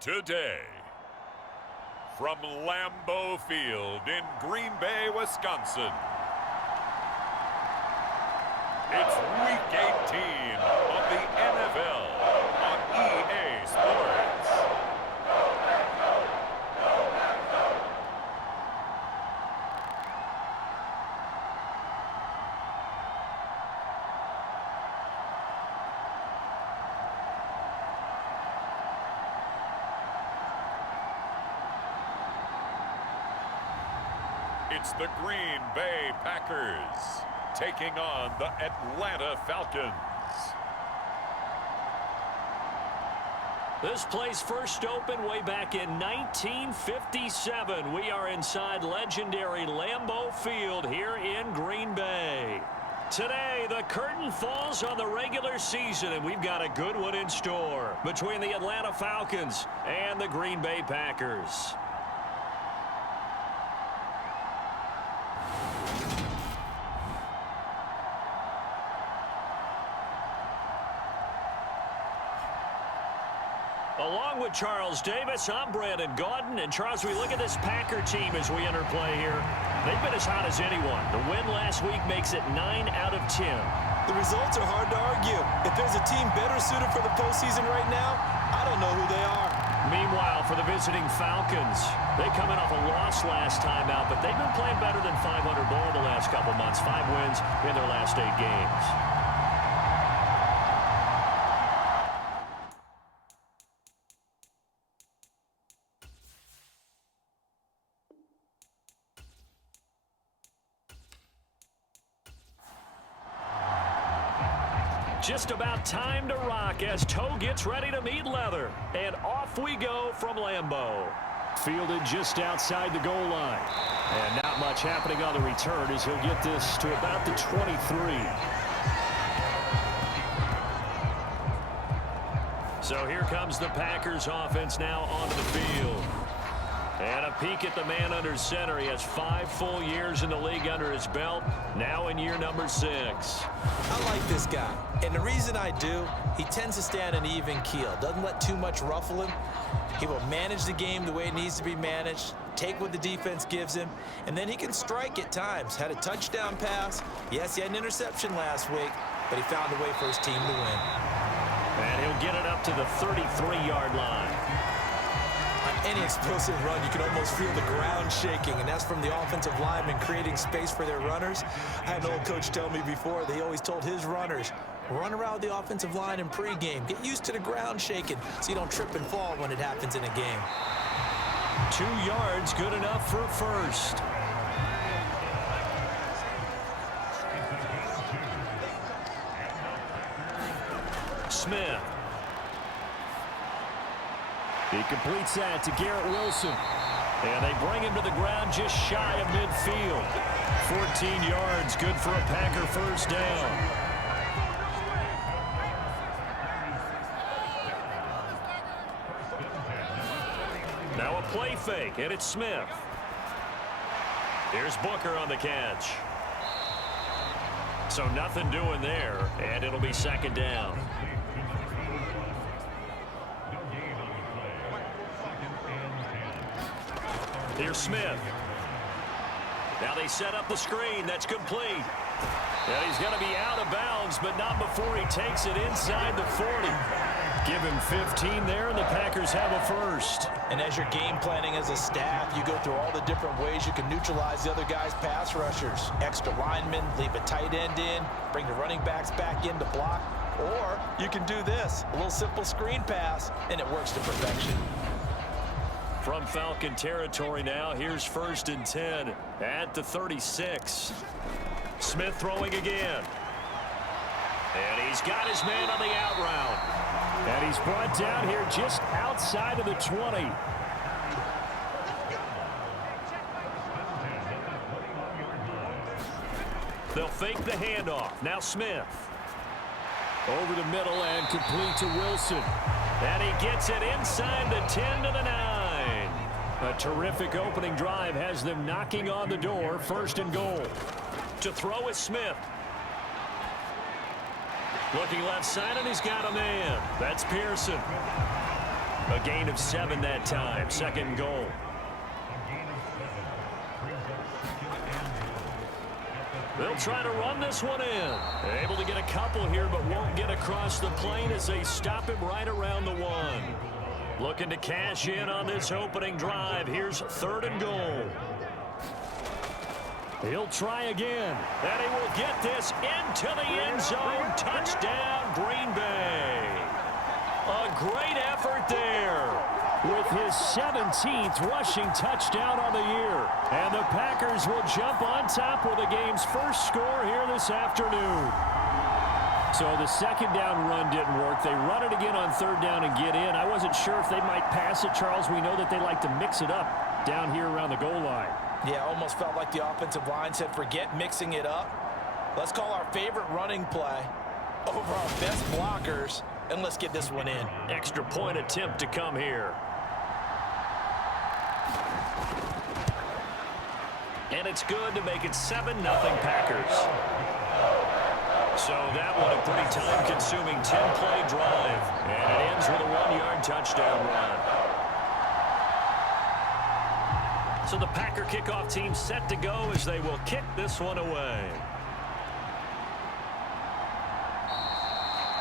Today, from Lambeau Field in Green Bay, Wisconsin, it's Week 18 of the NFL on EA Sports. It's the Green Bay Packers taking on the Atlanta Falcons. This place first opened way back in 1957. We are inside legendary Lambeau Field here in Green Bay. Today, the curtain falls on the regular season, and we've got a good one in store between the Atlanta Falcons and the Green Bay Packers. Along with Charles Davis, I'm Brandon Gaudin. And Charles, we look at this Packer team as we enter play here. They've been as hot as anyone. The win last week makes it 9 out of 10. The results are hard to argue. If there's a team better suited for the postseason right now, I don't know who they are. Meanwhile, for the visiting Falcons, they coming off a loss last time out, but they've been playing better than 500 ball the last couple months. 5 wins in their last 8 games. Just about time to rock as toe gets ready to meet leather. And off we go from Lambeau. Fielded just outside the goal line. And not much happening on the return as he'll get this to about the 23. So here comes the Packers offense now onto the field. And a peek at the man under center. He has 5 full years in the league under his belt, now in year number 6. I like this guy, and the reason I do, he tends to stand an even keel, doesn't let too much ruffle him. He will manage the game the way it needs to be managed, take what the defense gives him, and then he can strike at times. Had a touchdown pass. Yes, he had an interception last week, but he found a way for his team to win. And he'll get it up to the 33-yard line. On any explosive run, you can almost feel the ground shaking, and that's from the offensive linemen creating space for their runners. I had an old coach tell me before, they always told his runners, run around the offensive line in pregame. Get used to the ground shaking so you don't trip and fall when it happens in a game. 2 yards, good enough for a first. Smith. He completes that to Garrett Wilson. And they bring him to the ground just shy of midfield. 14 yards, good for a Packer first down. Now a play fake, and it's Smith. Here's Booker on the catch. So nothing doing there, and it'll be second down. Here's Smith. Now they set up the screen. That's complete. And he's going to be out of bounds, but not before he takes it inside the 40. Give him 15 there, and the Packers have a first. And as you're game planning as a staff, you go through all the different ways you can neutralize the other guy's pass rushers. Extra linemen, leave a tight end in, bring the running backs back in to block. Or you can do this, a little simple screen pass, and it works to perfection. From Falcon territory now, here's 1st and 10 at the 36. Smith throwing again. And he's got his man on the out route. And he's brought down here just outside of the 20. They'll fake the handoff. Now Smith. Over the middle and complete to Wilson. And he gets it inside the 10 to the 9. A terrific opening drive has them knocking on the door. 1st and goal. To throw is Smith. Looking left side, and he's got a man. That's Pearson. A gain of 7 that time. Second goal. They'll try to run this one in. Able to get a couple here, but won't get across the plane as they stop him right around the 1. Looking to cash in on this opening drive. Here's 3rd and goal. He'll try again. And he will get this into the end zone. Touchdown, Green Bay. A great effort there, with his 17th rushing touchdown on the year. And the Packers will jump on top with the game's first score here this afternoon. So the second down run didn't work. They run it again on 3rd down and get in. I wasn't sure if they might pass it, Charles. We know that they like to mix it up down here around the goal line. Yeah, almost felt like the offensive line said, forget mixing it up. Let's call our favorite running play over our best blockers, and let's get this one in. Extra point attempt to come here. And it's good to make it 7-0 Packers. So that one a pretty time-consuming 10-play drive. And it ends with a 1-yard touchdown run. So the Packer kickoff team set to go as they will kick this one away.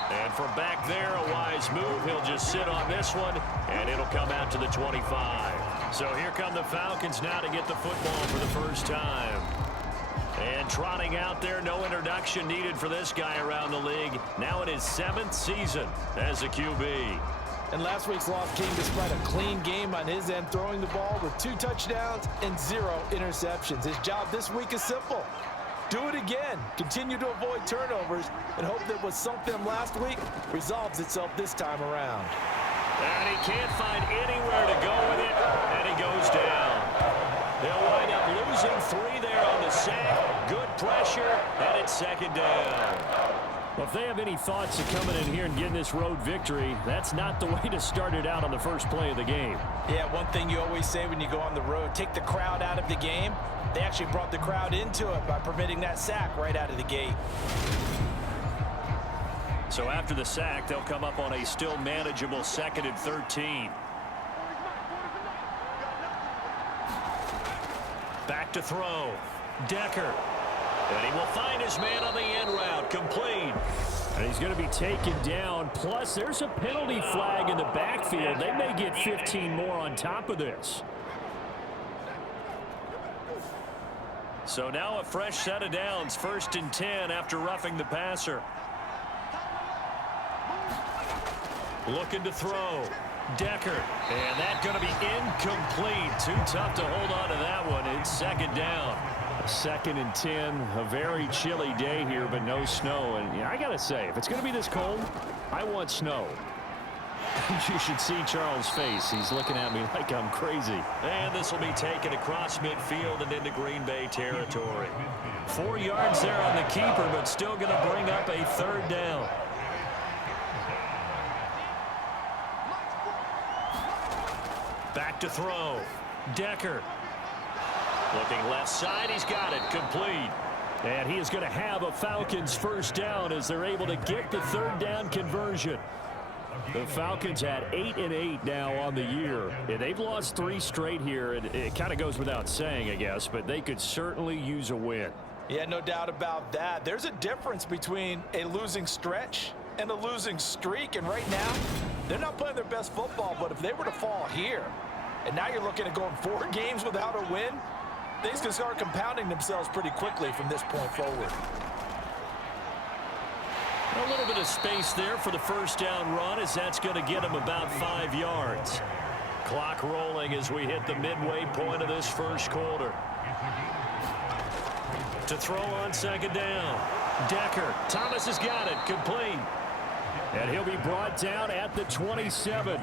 And from back there, a wise move. He'll just sit on this one, and it'll come out to the 25. So here come the Falcons now to get the football for the first time. And trotting out there, no introduction needed for this guy around the league. Now in his 7th season as a QB. And last week's loss came despite a clean game on his end, throwing the ball with 2 touchdowns and 0 interceptions. His job this week is simple. Do it again. Continue to avoid turnovers and hope that what sunk them last week resolves itself this time around. And he can't find anywhere to go with it, and he goes down. They'll wind up losing 3 there on the sack. Good pressure, and it's 2nd down. Well, if they have any thoughts of coming in here and getting this road victory, that's not the way to start it out on the first play of the game. Yeah, one thing you always say when you go on the road, take the crowd out of the game. They actually brought the crowd into it by permitting that sack right out of the gate. So after the sack, they'll come up on a still manageable 2nd and 13. Back to throw. Decker. And he will find his man on the end route. Complete. And he's going to be taken down. Plus, there's a penalty flag in the backfield. They may get 15 more on top of this. So now a fresh set of downs. 1st and 10 after roughing the passer. Looking to throw. Decker. And that's going to be incomplete. Too tough to hold on to that one. It's 2nd down. 2nd and 10. A very chilly day here, but no snow. And I got to say, if it's going to be this cold, I want snow. You should see Charles' face. He's looking at me like I'm crazy. And this will be taken across midfield and into Green Bay territory. 4 yards there on the keeper, but still going to bring up a 3rd down. Back to throw. Decker. Looking left side. He's got it. Complete. And he is going to have a Falcons 1st down as they're able to get the 3rd down conversion. The Falcons had 8-8 now on the year. And they've lost 3 straight here. And it kind of goes without saying, I guess, but they could certainly use a win. Yeah, no doubt about that. There's a difference between a losing stretch and a losing streak. And right now, they're not playing their best football. But if they were to fall here, and now you're looking at going 4 games without a win, things can start compounding themselves pretty quickly from this point forward. A little bit of space there for the 1st down run, as that's going to get him about 5 yards. Clock rolling as we hit the midway point of this 1st quarter. To throw on 2nd down. Decker. Thomas has got it. Complete. And he'll be brought down at the 27.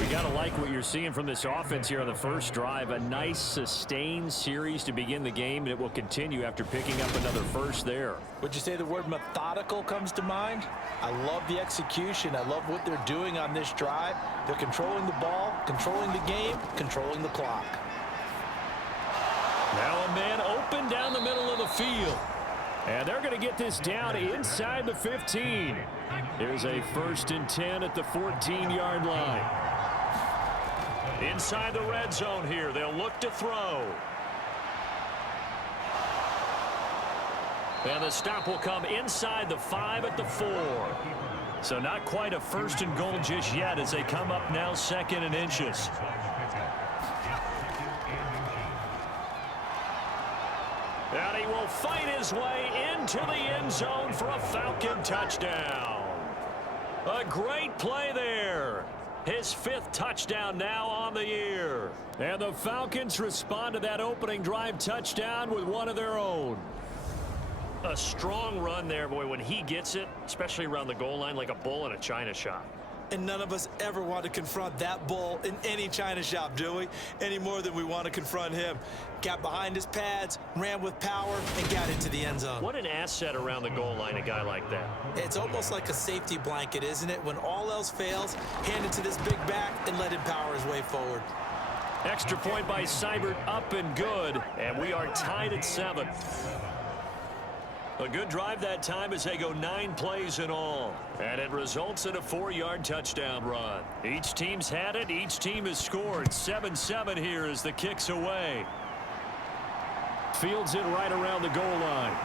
We got to like what you're seeing from this offense here on the first drive. A nice sustained series to begin the game, and it will continue after picking up another first there. Would you say the word methodical comes to mind? I love the execution. I love what they're doing on this drive. They're controlling the ball, controlling the game, controlling the clock. Now a man open down the middle of the field. And they're going to get this down inside the 15. Here's a 1st and 10 at the 14-yard line. Inside the red zone here, they'll look to throw. And the stop will come inside the 5 at the 4. So not quite a 1st and goal just yet as they come up now 2nd and inches. And he will fight his way into the end zone for a Falcon touchdown. A great play there. His 5th touchdown now on the year. And the Falcons respond to that opening drive touchdown with one of their own. A strong run there, boy, when he gets it, especially around the goal line, like a bull in a china shop. And none of us ever want to confront that bull in any china shop, do we? Any more than we want to confront him. Got behind his pads, ran with power, and got into the end zone. What an asset around the goal line, a guy like that. It's almost like a safety blanket, isn't it? When all else fails, hand it to this big back and let him power his way forward. Extra point by Seibert, up and good. And we are tied at 7. A good drive that time as they go 9 plays in all. And it results in a 4-yard touchdown run. Each team's had it. Each team has scored. 7-7 here as the kick's away. Fields it right around the goal line.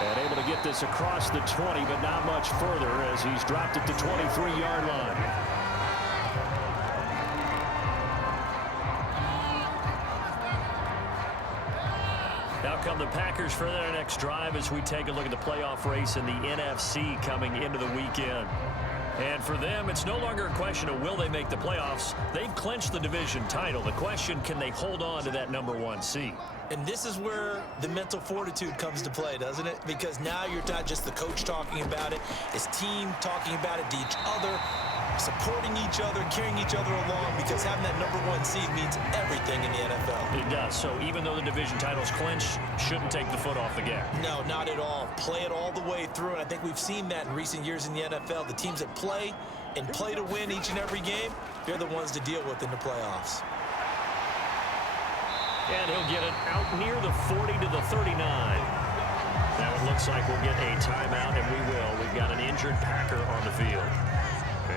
And able to get this across the 20, but not much further as he's dropped it to 23-yard line. Come the Packers for their next drive as we take a look at the playoff race in the NFC coming into the weekend. And for them, it's no longer a question of will they make the playoffs. They've clinched the division title. The question, can they hold on to that #1 seed? And this is where the mental fortitude comes to play, doesn't it? Because now you're not just the coach talking about it, it's team talking about it to each other, supporting each other, carrying each other along, because having that #1 seed means everything in the NFL. It does. So even though the division title's clinched, shouldn't take the foot off the gas. No, not at all. Play it all the way through, and I think we've seen that in recent years in the NFL. The teams that play and play to win each and every game, they're the ones to deal with in the playoffs. And he'll get it out near the 40 to the 39. Now it looks like we'll get a timeout, and we will. We've got an injured Packer on the field.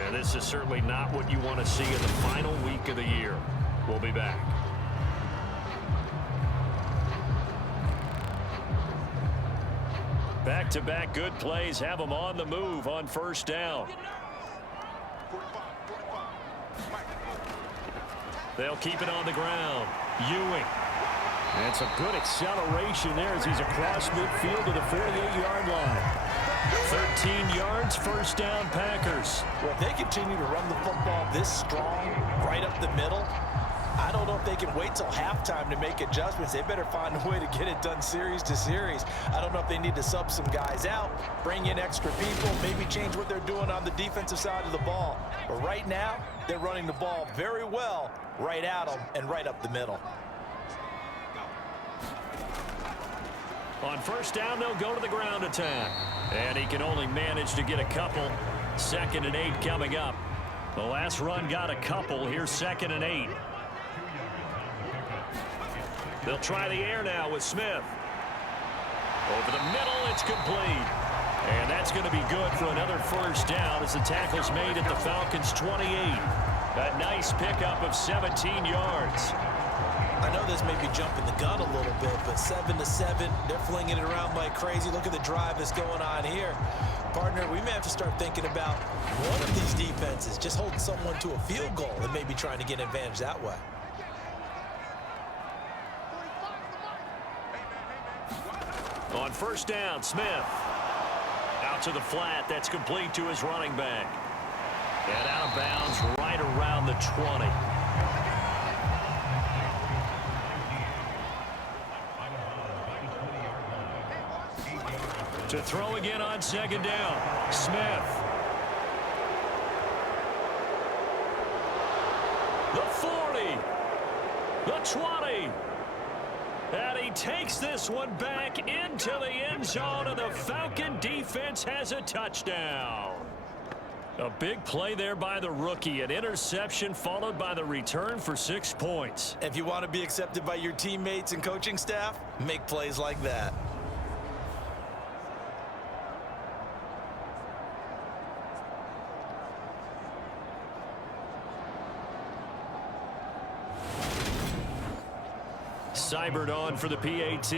And this is certainly not what you want to see in the final week of the year. We'll be back. Back-to-back good plays have them on the move on 1st down. They'll keep it on the ground. Ewing. And some good acceleration there as he's across midfield to the 48-yard line. 13 yards, 1st down, Packers. Well, if they continue to run the football this strong, right up the middle, I don't know if they can wait till halftime to make adjustments. They better find a way to get it done series to series. I don't know if they need to sub some guys out, bring in extra people, maybe change what they're doing on the defensive side of the ball. But right now, they're running the ball very well right at them and right up the middle. On 1st down, they'll go to the ground attack. And he can only manage to get a couple. 2nd and 8 coming up. The last run got a couple. Here's 2nd and 8. They'll try the air now with Smith. Over the middle, it's complete. And that's going to be good for another 1st down as the tackle's made at the Falcons' 28. A nice pickup of 17 yards. I know this may be jumping the gun a little bit, but 7-7, they're flinging it around like crazy. Look at the drive that's going on here. Partner, we may have to start thinking about one of these defenses just holding someone to a field goal and maybe trying to get an advantage that way. On 1st down, Smith. Out to the flat. That's complete to his running back. And out of bounds right around the 20. To throw again on 2nd down. Smith. The 40. The 20. And he takes this one back into the end zone, and the Falcon defense has a touchdown. A big play there by the rookie. An interception followed by the return for 6 points. If you want to be accepted by your teammates and coaching staff, make plays like that. Seibert on for the PAT.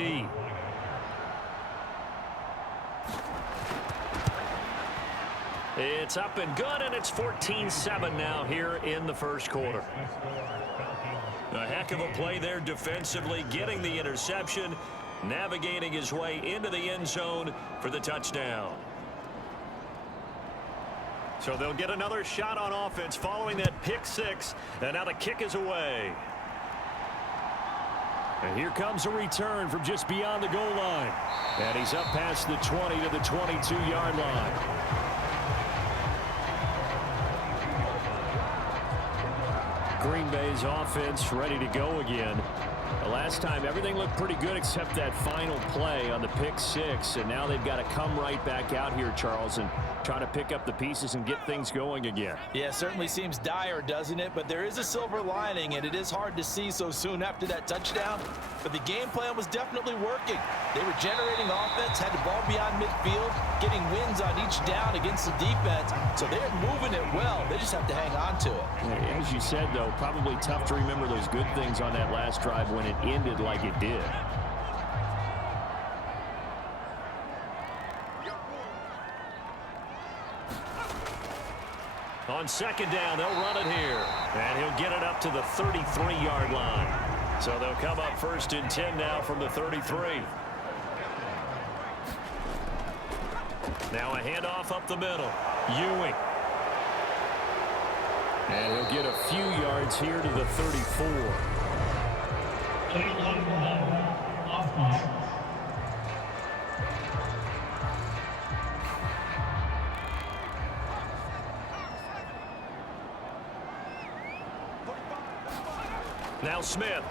It's up and good, and it's 14-7 now here in the first quarter. A heck of a play there defensively, getting the interception, navigating his way into the end zone for the touchdown. So they'll get another shot on offense following that pick six, and now the kick is away. And here comes a return from just beyond the goal line. And he's up past the 20 to the 22-yard line. Green Bay's offense ready to go again. The last time everything looked pretty good except that final play on the pick six, and now they've got to come right back out here, Charles, and try to pick up the pieces and get things going again. Yeah, certainly seems dire, doesn't it? But there is a silver lining, and it is hard to see so soon after that touchdown. But the game plan was definitely working. They were generating offense, had the ball beyond midfield, getting wins on each down against the defense. So they're moving it well. They just have to hang on to it. As you said, though, probably tough to remember those good things on that last drive when it ended like it did. On second down, they'll run it here. And he'll get it up to the 33-yard line. So they'll come up first and 10 now from the 33. Now a handoff up the middle. Ewing. And he'll get a few yards here to the 34. Now Smith.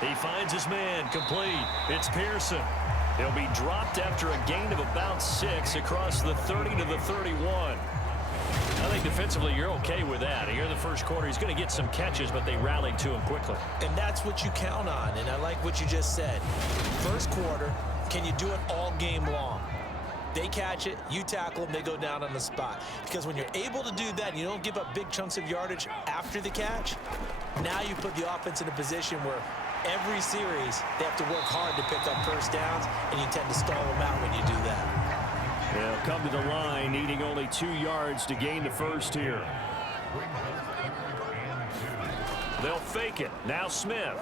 He finds his man, complete. It's Pearson. He'll be dropped after a gain of about 6 across the 30 to the 31. I think defensively you're okay with that. Here in the first quarter, he's going to get some catches, but they rallied to him quickly. And that's what you count on, and I like what you just said. First quarter, can you do it all game long? They catch it, you tackle them, they go down on the spot. Because when you're able to do that, and you don't give up big chunks of yardage after the catch, now you put the offense in a position where every series they have to work hard to pick up first downs, and you tend to stall them out when you do that. They'll come to the line, needing only 2 yards to gain the first here. They'll fake it. Now Smith.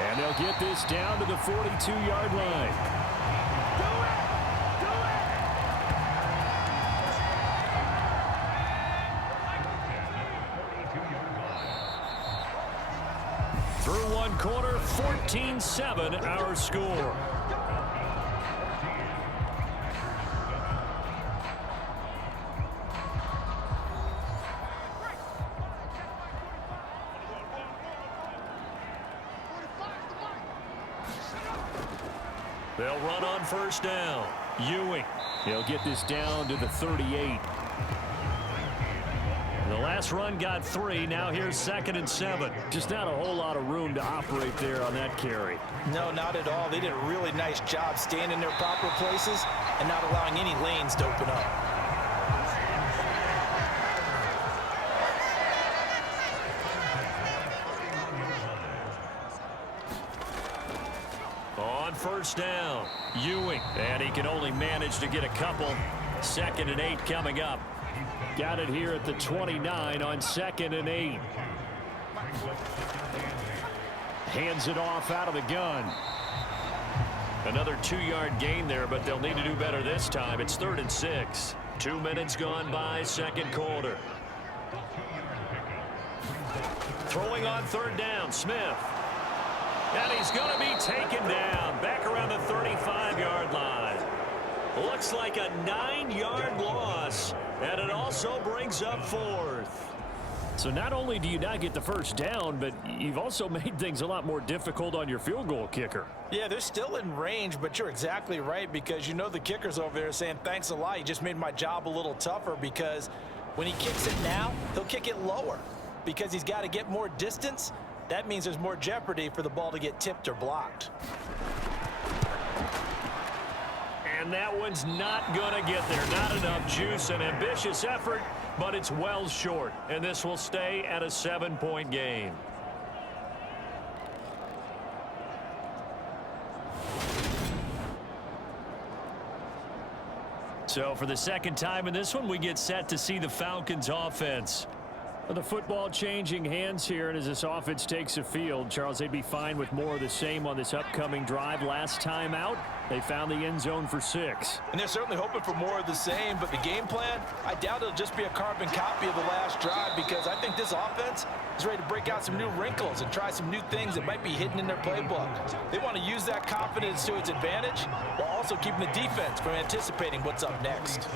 And they'll get this down to the 42-yard line. Through one quarter, 14-7 our score. They'll run on first down. Ewing. He'll get this down to the 38. The last run got 3. Now here's 2nd and 7. Just not a whole lot of room to operate there on that carry. No, not at all. They did a really nice job staying in their proper places and not allowing any lanes to open up. On first down, Ewing. And he can only manage to get a couple. 2nd and 8 coming up. Got it here at the 29 on 2nd and 8. Hands it off out of the gun. Another 2-yard gain there, but they'll need to do better this time. It's 3rd and 6. 2 minutes gone by, second quarter. Throwing on 3rd down, Smith. And he's going to be taken down back around the 35-yard line. Looks like a 9-yard loss, and it also brings up 4th. So not only do you not get the first down, but you've also made things a lot more difficult on your field goal kicker. Yeah, they're still in range, but you're exactly right, because you know the kicker's over there saying, thanks a lot, you just made my job a little tougher, because when he kicks it now, he'll kick it lower because he's got to get more distance. That means there's more jeopardy for the ball to get tipped or blocked. And that one's not going to get there. Not enough juice. An ambitious effort, but it's well short, and this will stay at a 7-point game. So for the second time in this one, we get set to see the Falcons offense. The football changing hands here, and as this offense takes the field, Charles, they'd be fine with more of the same on this upcoming drive. Last time out, they found the end zone for 6. And they're certainly hoping for more of the same, but the game plan, I doubt it'll just be a carbon copy of the last drive, because I think this offense is ready to break out some new wrinkles and try some new things that might be hidden in their playbook. They want to use that confidence to its advantage while also keeping the defense from anticipating what's up next.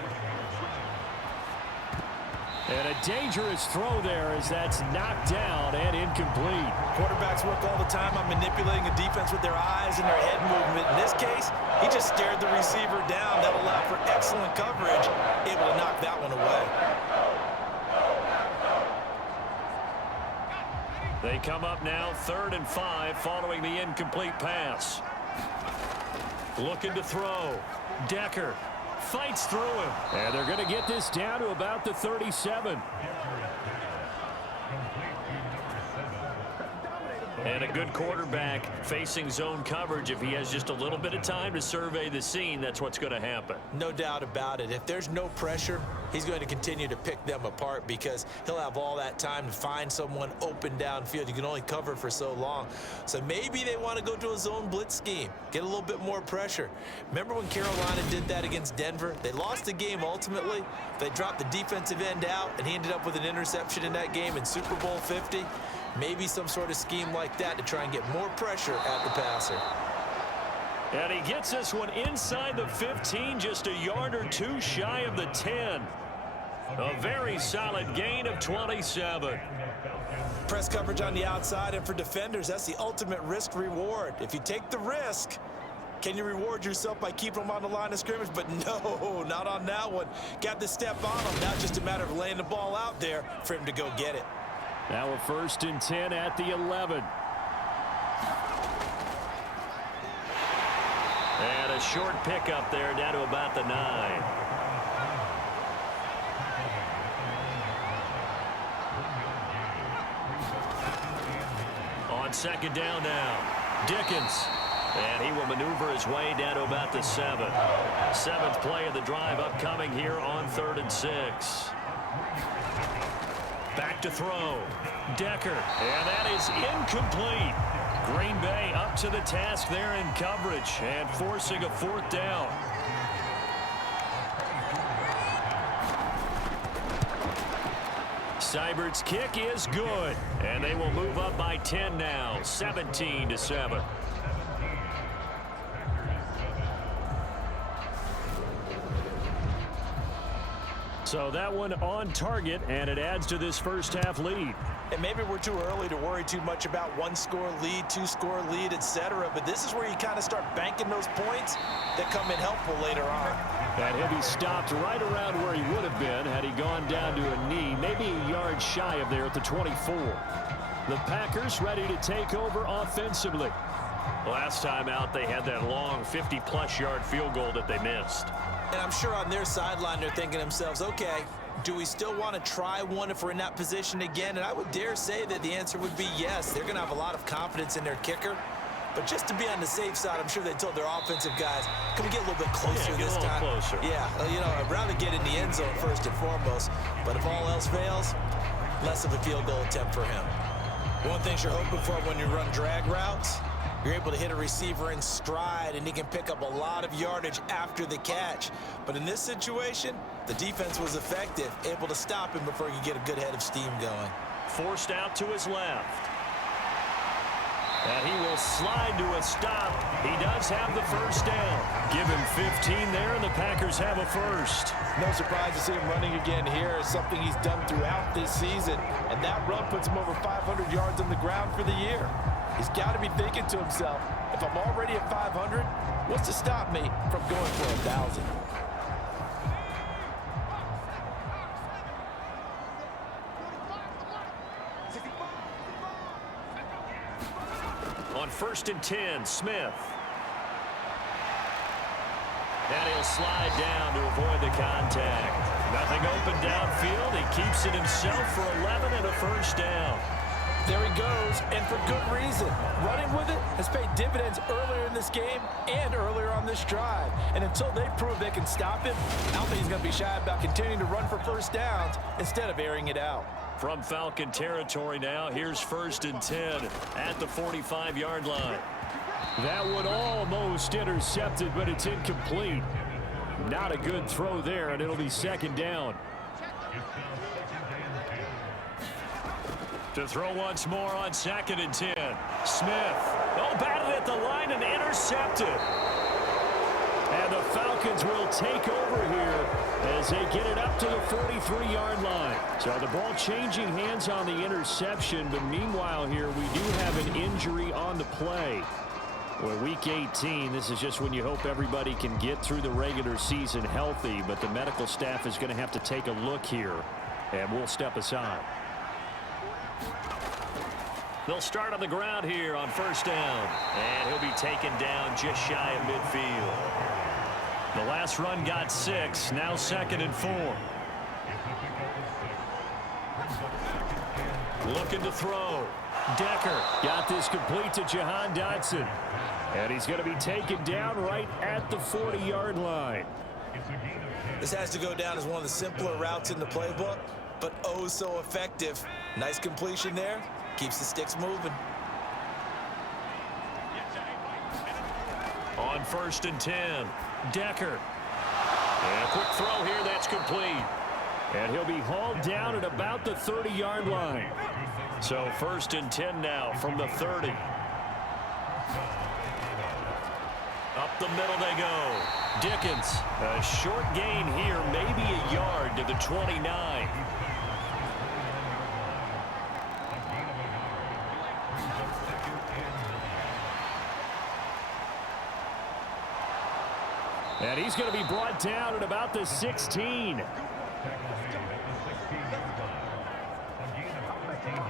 And a dangerous throw there as that's knocked down and incomplete. Quarterbacks work all the time on manipulating the defense with their eyes and their head movement. In this case, he just stared the receiver down. That allowed for excellent coverage, able to knock that one away. They come up now 3rd and 5 following the incomplete pass. Looking to throw. Decker fights through him. And they're going to get this down to about the 37. And a good quarterback facing zone coverage. If he has just a little bit of time to survey the scene, that's what's going to happen. No doubt about it. If there's no pressure, he's going to continue to pick them apart because he'll have all that time to find someone open downfield. You can only cover for so long. So maybe they want to go to a zone blitz scheme, get a little bit more pressure. Remember when Carolina did that against Denver? They lost the game ultimately. They dropped the defensive end out, and he ended up with an interception in that game in Super Bowl 50. Maybe some sort of scheme like that to try and get more pressure at the passer. And he gets this one inside the 15, just a yard or two shy of the 10. A very solid gain of 27. Press coverage on the outside, and for defenders, that's the ultimate risk reward. If you take the risk, can you reward yourself by keeping them on the line of scrimmage? But no, not on that one. Got the step on him. Now just a matter of laying the ball out there for him to go get it. Now a 1st and 10 at the 11. And a short pickup there down to about the 9. On 2nd down now, Dickens. And he will maneuver his way down to about the 7. 7th play of the drive upcoming here on 3rd and 6. Back to throw. Decker. And that is incomplete. Green Bay up to the task there in coverage and forcing a 4th down. Seibert's kick is good. And they will move up by 10 now. 17-7. So that one on target, and it adds to this first half lead. And maybe we're too early to worry too much about 1-score lead, 2-score lead, etc. But this is where you kind of start banking those points that come in helpful later on. That heavy stopped right around where he would have been had he gone down to a knee, maybe a yard shy of there at the 24. The Packers ready to take over offensively. Last time out, they had that long 50-plus yard field goal that they missed. And I'm sure on their sideline they're thinking to themselves, okay, do we still want to try one if we're in that position again? And I would dare say that the answer would be yes. They're going to have a lot of confidence in their kicker. But just to be on the safe side, I'm sure they told their offensive guys, can we get a little bit closer this time? Closer. Yeah, you know, I'd rather get in the end zone first and foremost. But if all else fails, less of a field goal attempt for him. One thing you're hoping for when you run drag routes, you're able to hit a receiver in stride, and he can pick up a lot of yardage after the catch. But in this situation, the defense was effective, able to stop him before he could get a good head of steam going. Forced out to his left. And he will slide to a stop. He does have the first down. Give him 15 there, and the Packers have a first. No surprise to see him running again here. It's something he's done throughout this season. And that run puts him over 500 yards on the ground for the year. He's got to be thinking to himself, if I'm already at 500, what's to stop me from going for 1,000? On 1st and 10, Smith. And he'll slide down to avoid the contact. Nothing open downfield. He keeps it himself for 11 and a first down. There he goes, and for good reason. Running with it has paid dividends earlier in this game and earlier on this drive. And until they prove they can stop him, I don't think he's going to be shy about continuing to run for first downs instead of airing it out. From Falcon territory now, here's 1st and 10 at the 45-yard line. That one almost intercepted, but it's incomplete. Not a good throw there, and it'll be 2nd down. To throw once more on 2nd and 10. Smith. Oh, batted at the line and intercepted. And the Falcons will take over here as they get it up to the 43-yard line. So the ball changing hands on the interception, but meanwhile here we do have an injury on the play. Well, week 18, this is just when you hope everybody can get through the regular season healthy, but the medical staff is going to have to take a look here, and we'll step aside. They'll start on the ground here on 1st down. And he'll be taken down just shy of midfield. The last run got 6. Now 2nd and 4. Looking to throw. Decker got this complete to Jahan Dotson. And he's going to be taken down right at the 40-yard line. This has to go down as one of the simpler routes in the playbook, but oh so effective. Nice completion there. Keeps the sticks moving. On 1st and 10, Decker. And a quick throw here, that's complete. And he'll be hauled down at about the 30-yard line. So 1st and 10 now from the 30. Up the middle they go. Dickens, a short gain here, maybe a yard to the 29. And he's going to be brought down at about the 16.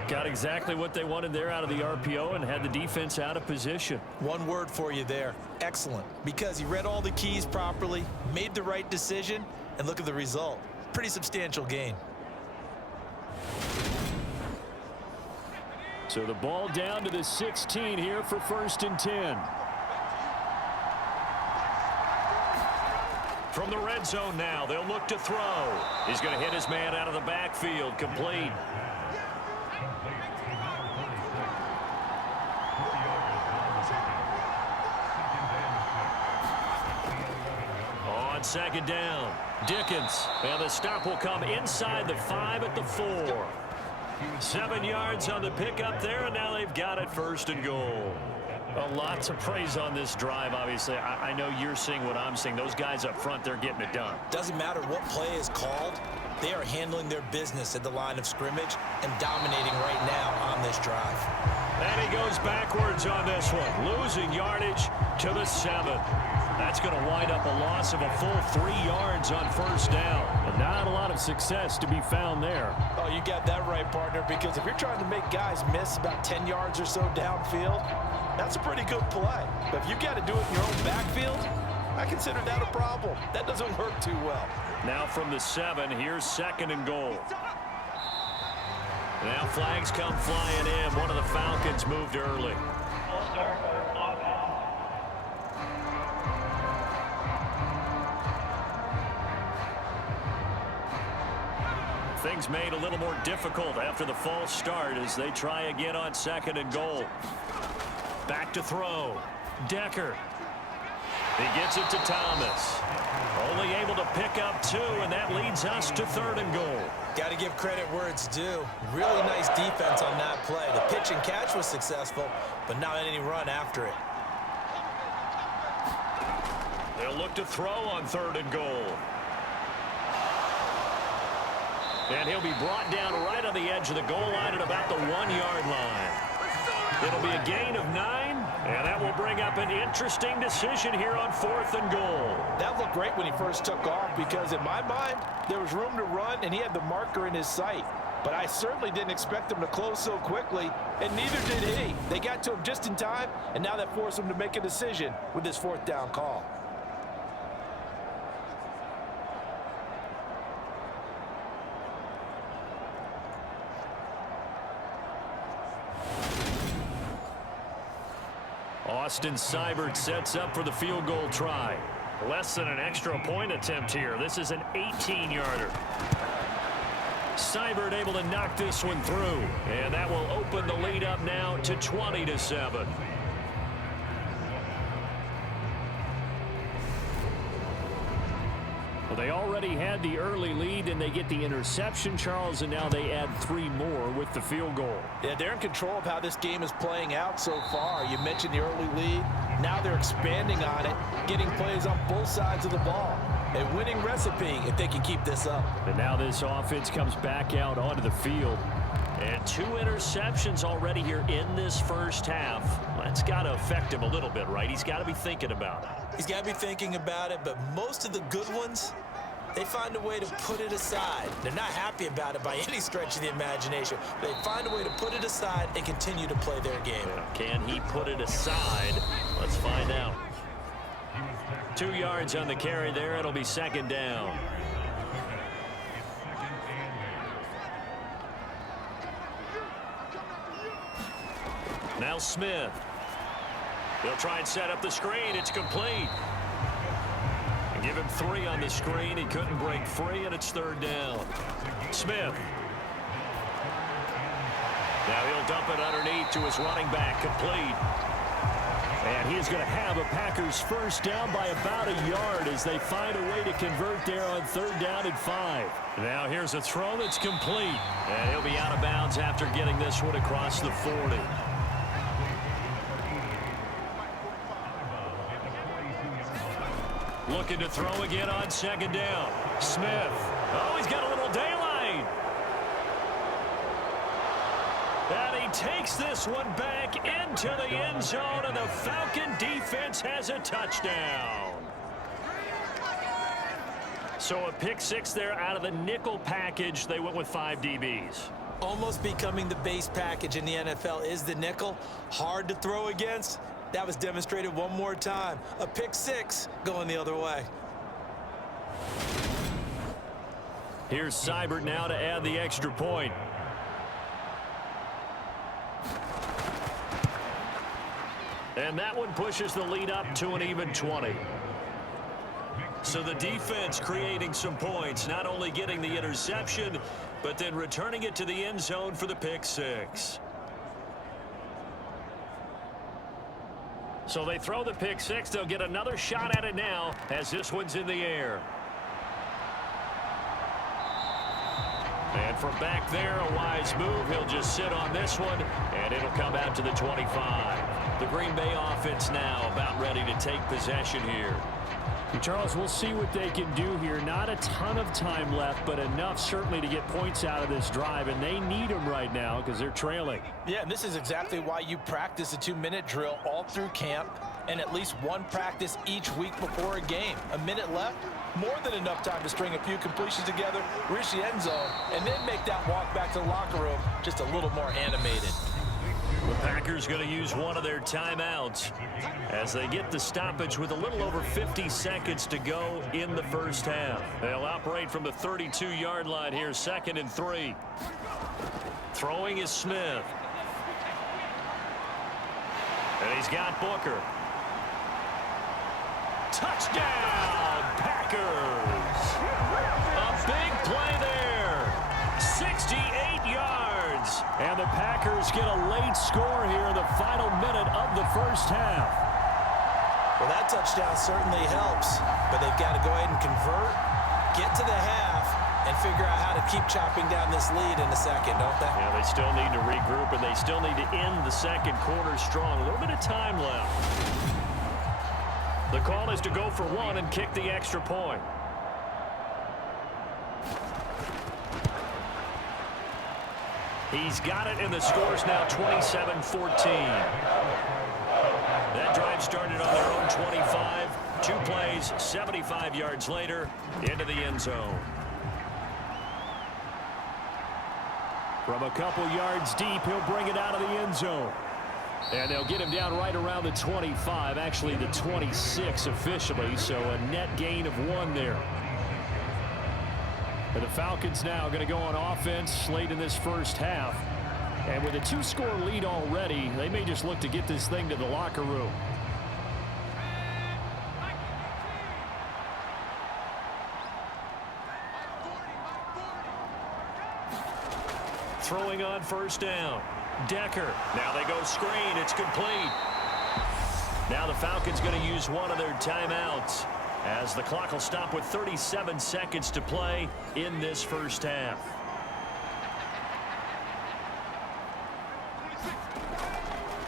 Got exactly what they wanted there out of the RPO and had the defense out of position. One word for you there. Excellent. Because he read all the keys properly, made the right decision, and look at the result. Pretty substantial gain. So the ball down to the 16 here for 1st and 10. From the red zone now, they'll look to throw. He's going to hit his man out of the backfield, complete. On 2nd down, Dickens. And the stop will come inside the 5 at the 4. 7 yards on the pickup there, and now they've got it 1st and goal. A lot to praise on this drive, obviously. I know you're seeing what I'm seeing. Those guys up front, they're getting it done. Doesn't matter what play is called. They are handling their business at the line of scrimmage and dominating right now on this drive. And he goes backwards on this one, losing yardage to the 7. That's going to wind up a loss of a full 3 yards on 1st down. But not a lot of success to be found there. Oh, you got that right, partner, because if you're trying to make guys miss about 10 yards or so downfield, that's a pretty good play. But if you got to do it in your own backfield, I consider that a problem. That doesn't work too well. Now from the 7, here's 2nd and goal. Now flags come flying in. One of the Falcons moved early. Things made a little more difficult after the false start as they try again on 2nd and goal. Back to throw. Decker. He gets it to Thomas. Only able to pick up 2, and that leads us to 3rd and goal. Got to give credit where it's due. Really nice defense on that play. The pitch and catch was successful, but not any run after it. They'll look to throw on 3rd and goal. And he'll be brought down right on the edge of the goal line at about the 1-yard line. It'll be a gain of 9, and that will bring up an interesting decision here on 4th and goal. That looked great when he first took off because in my mind, there was room to run and he had the marker in his sight. But I certainly didn't expect him to close so quickly, and neither did he. They got to him just in time, and now that forced him to make a decision with this 4th down call. Austin Seibert sets up for the field goal try. Less than an extra point attempt here. This is an 18-yarder. Seibert able to knock this one through, and that will open the lead up now to 20-7. Well, they already had the early lead, and they get the interception, Charles, and now they add 3 more with the field goal. Yeah, they're in control of how this game is playing out so far. You mentioned the early lead. Now they're expanding on it, getting plays on both sides of the ball. A winning recipe if they can keep this up. And now this offense comes back out onto the field. And 2 interceptions already here in this first half. That's got to affect him a little bit, right? He's got to be thinking about it. He's got to be thinking about it, but most of the good ones, they find a way to put it aside. They're not happy about it by any stretch of the imagination. They find a way to put it aside and continue to play their game. Can he put it aside? Let's find out. 2 yards on the carry there. It'll be second down. Now Smith. They'll try and set up the screen. It's complete. And give him 3 on the screen. He couldn't break free, and it's third down. Smith. Now he'll dump it underneath to his running back. Complete. And he's going to have a Packers first down by about a yard as they find a way to convert there on third down and 5. Now here's a throw that's complete. And he'll be out of bounds after getting this one across the 40. Looking to throw again on second down. Smith. Oh, he's got a little daylight. And he takes this one back into the end zone, and the Falcon defense has a touchdown. So a pick 6 there out of the nickel package. They went with 5 DBs. Almost becoming the base package in the NFL is the nickel. Hard to throw against. That was demonstrated one more time. A pick 6 going the other way. Here's Seibert now to add the extra point. And that one pushes the lead up to an even 20. So the defense creating some points, not only getting the interception, but then returning it to the end zone for the pick 6. So they throw the pick 6. They'll get another shot at it now as this one's in the air. And from back there, a wise move. He'll just sit on this one, and it'll come out to the 25. The Green Bay offense now about ready to take possession here. Charles, we'll see what they can do here. Not a ton of time left, but enough certainly to get points out of this drive, and they need them right now because they're trailing. Yeah, and this is exactly why you practice a 2-minute drill all through camp and at least one practice each week before a game. A minute left, more than enough time to string a few completions together, reach the end zone, and then make that walk back to the locker room just a little more animated. The Packers going to use one of their timeouts as they get the stoppage with a little over 50 seconds to go in the first half. They'll operate from the 32-yard line here, 2nd and 3. Throwing is Smith. And he's got Booker. Touchdown, Packers! A big play there. 68 yards. And the Packers get a late score here in the final minute of the first half. Well, that touchdown certainly helps, but they've got to go ahead and convert, get to the half, and figure out how to keep chopping down this lead in the second, don't they? Yeah, they still need to regroup, and they still need to end the second quarter strong. A little bit of time left. The call is to go for 1 and kick the extra point. He's got it, and the score's now 27-14. That drive started on their own 25. 2 plays, 75 yards later, into the end zone. From a couple yards deep, he'll bring it out of the end zone. And they'll get him down right around the 25, actually the 26 officially, so a net gain of 1 there. And the Falcons now going to go on offense late in this first half. And with a 2-score lead already, they may just look to get this thing to the locker room. throwing on first down. Decker. Now they go screen. It's complete. Now the Falcons going to use one of their timeouts as the clock will stop with 37 seconds to play in this first half.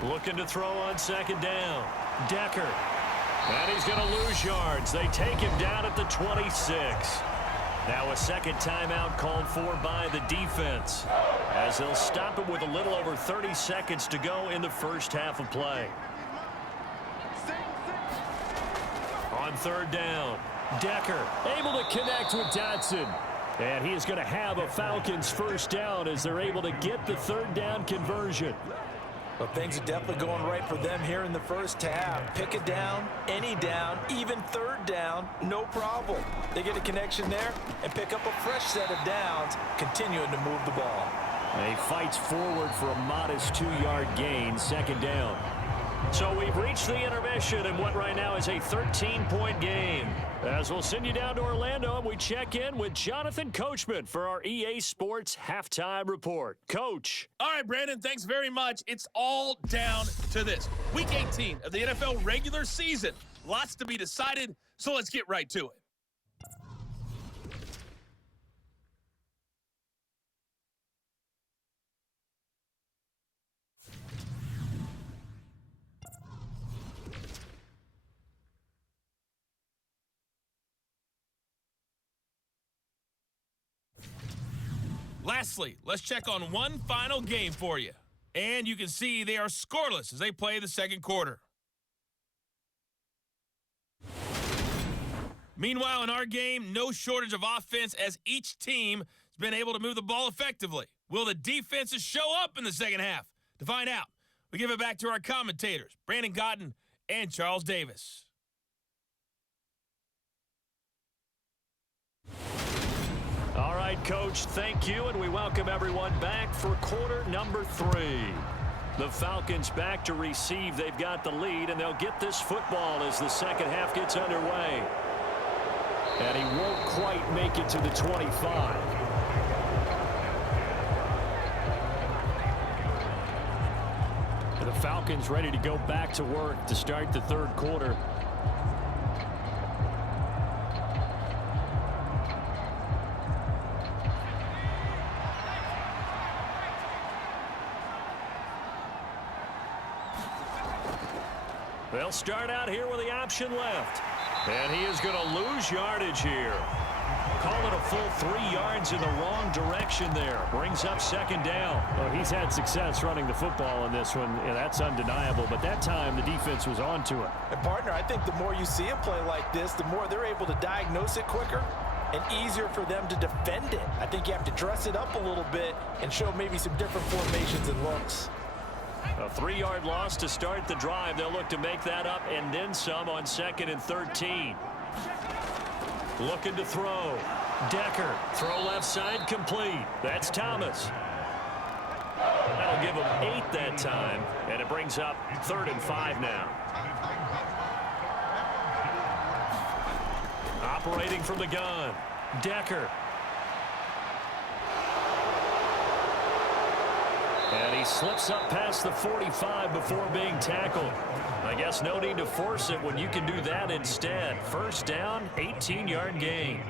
Looking to throw on second down. Decker. And he's going to lose yards. They take him down at the 26. Now a second timeout called for by the defense as they'll stop him with a little over 30 seconds to go in the first half of play. On third down, Decker able to connect with Dotson. And he is going to have a Falcons first down as they're able to get the third down conversion. But things are definitely going right for them here in the first half. Pick a down, any down, even third down, no problem. They get a connection there and pick up a fresh set of downs, continuing to move the ball. He fights forward for a modest 2-yard gain, second down. So we've reached the intermission in what right now is a 13-point game. As we'll send you down to Orlando and we check in with Jonathan Coachman for our EA Sports Halftime Report. Coach. All right, Brandon, thanks very much. It's all down to this. Week 18 of the NFL regular season. Lots to be decided, so let's get right to it. Lastly, let's check on one final game for you. And you can see they are scoreless as they play the second quarter. Meanwhile, in our game, no shortage of offense as each team has been able to move the ball effectively. Will the defenses show up in the second half? To find out, we give it back to our commentators, Brandon Cotton and Charles Davis. All right, Coach, thank you, and we welcome everyone back for quarter number 3. The Falcons back to receive. They've got the lead, and they'll get this football as the second half gets underway. And he won't quite make it to the 25. The Falcons ready to go back to work to start the third quarter. They'll start out here with the option left. And he is going to lose yardage here. Call it a full 3 yards in the wrong direction there. Brings up second down. Well, he's had success running the football in this one. Yeah, that's undeniable. But that time, the defense was on to it. And, partner, I think the more you see a play like this, the more they're able to diagnose it quicker and easier for them to defend it. I think you have to dress it up a little bit and show maybe some different formations and looks. A 3-yard loss to start the drive. They'll look to make that up and then some on 2nd and 13. Looking to throw. Decker. Throw left side complete. That's Thomas. That'll give him 8 that time. And it brings up 3rd and 5 now. Operating from the gun. Decker. And he slips up past the 45 before being tackled. I guess no need to force it when you can do that instead. First down, 18-yard gain.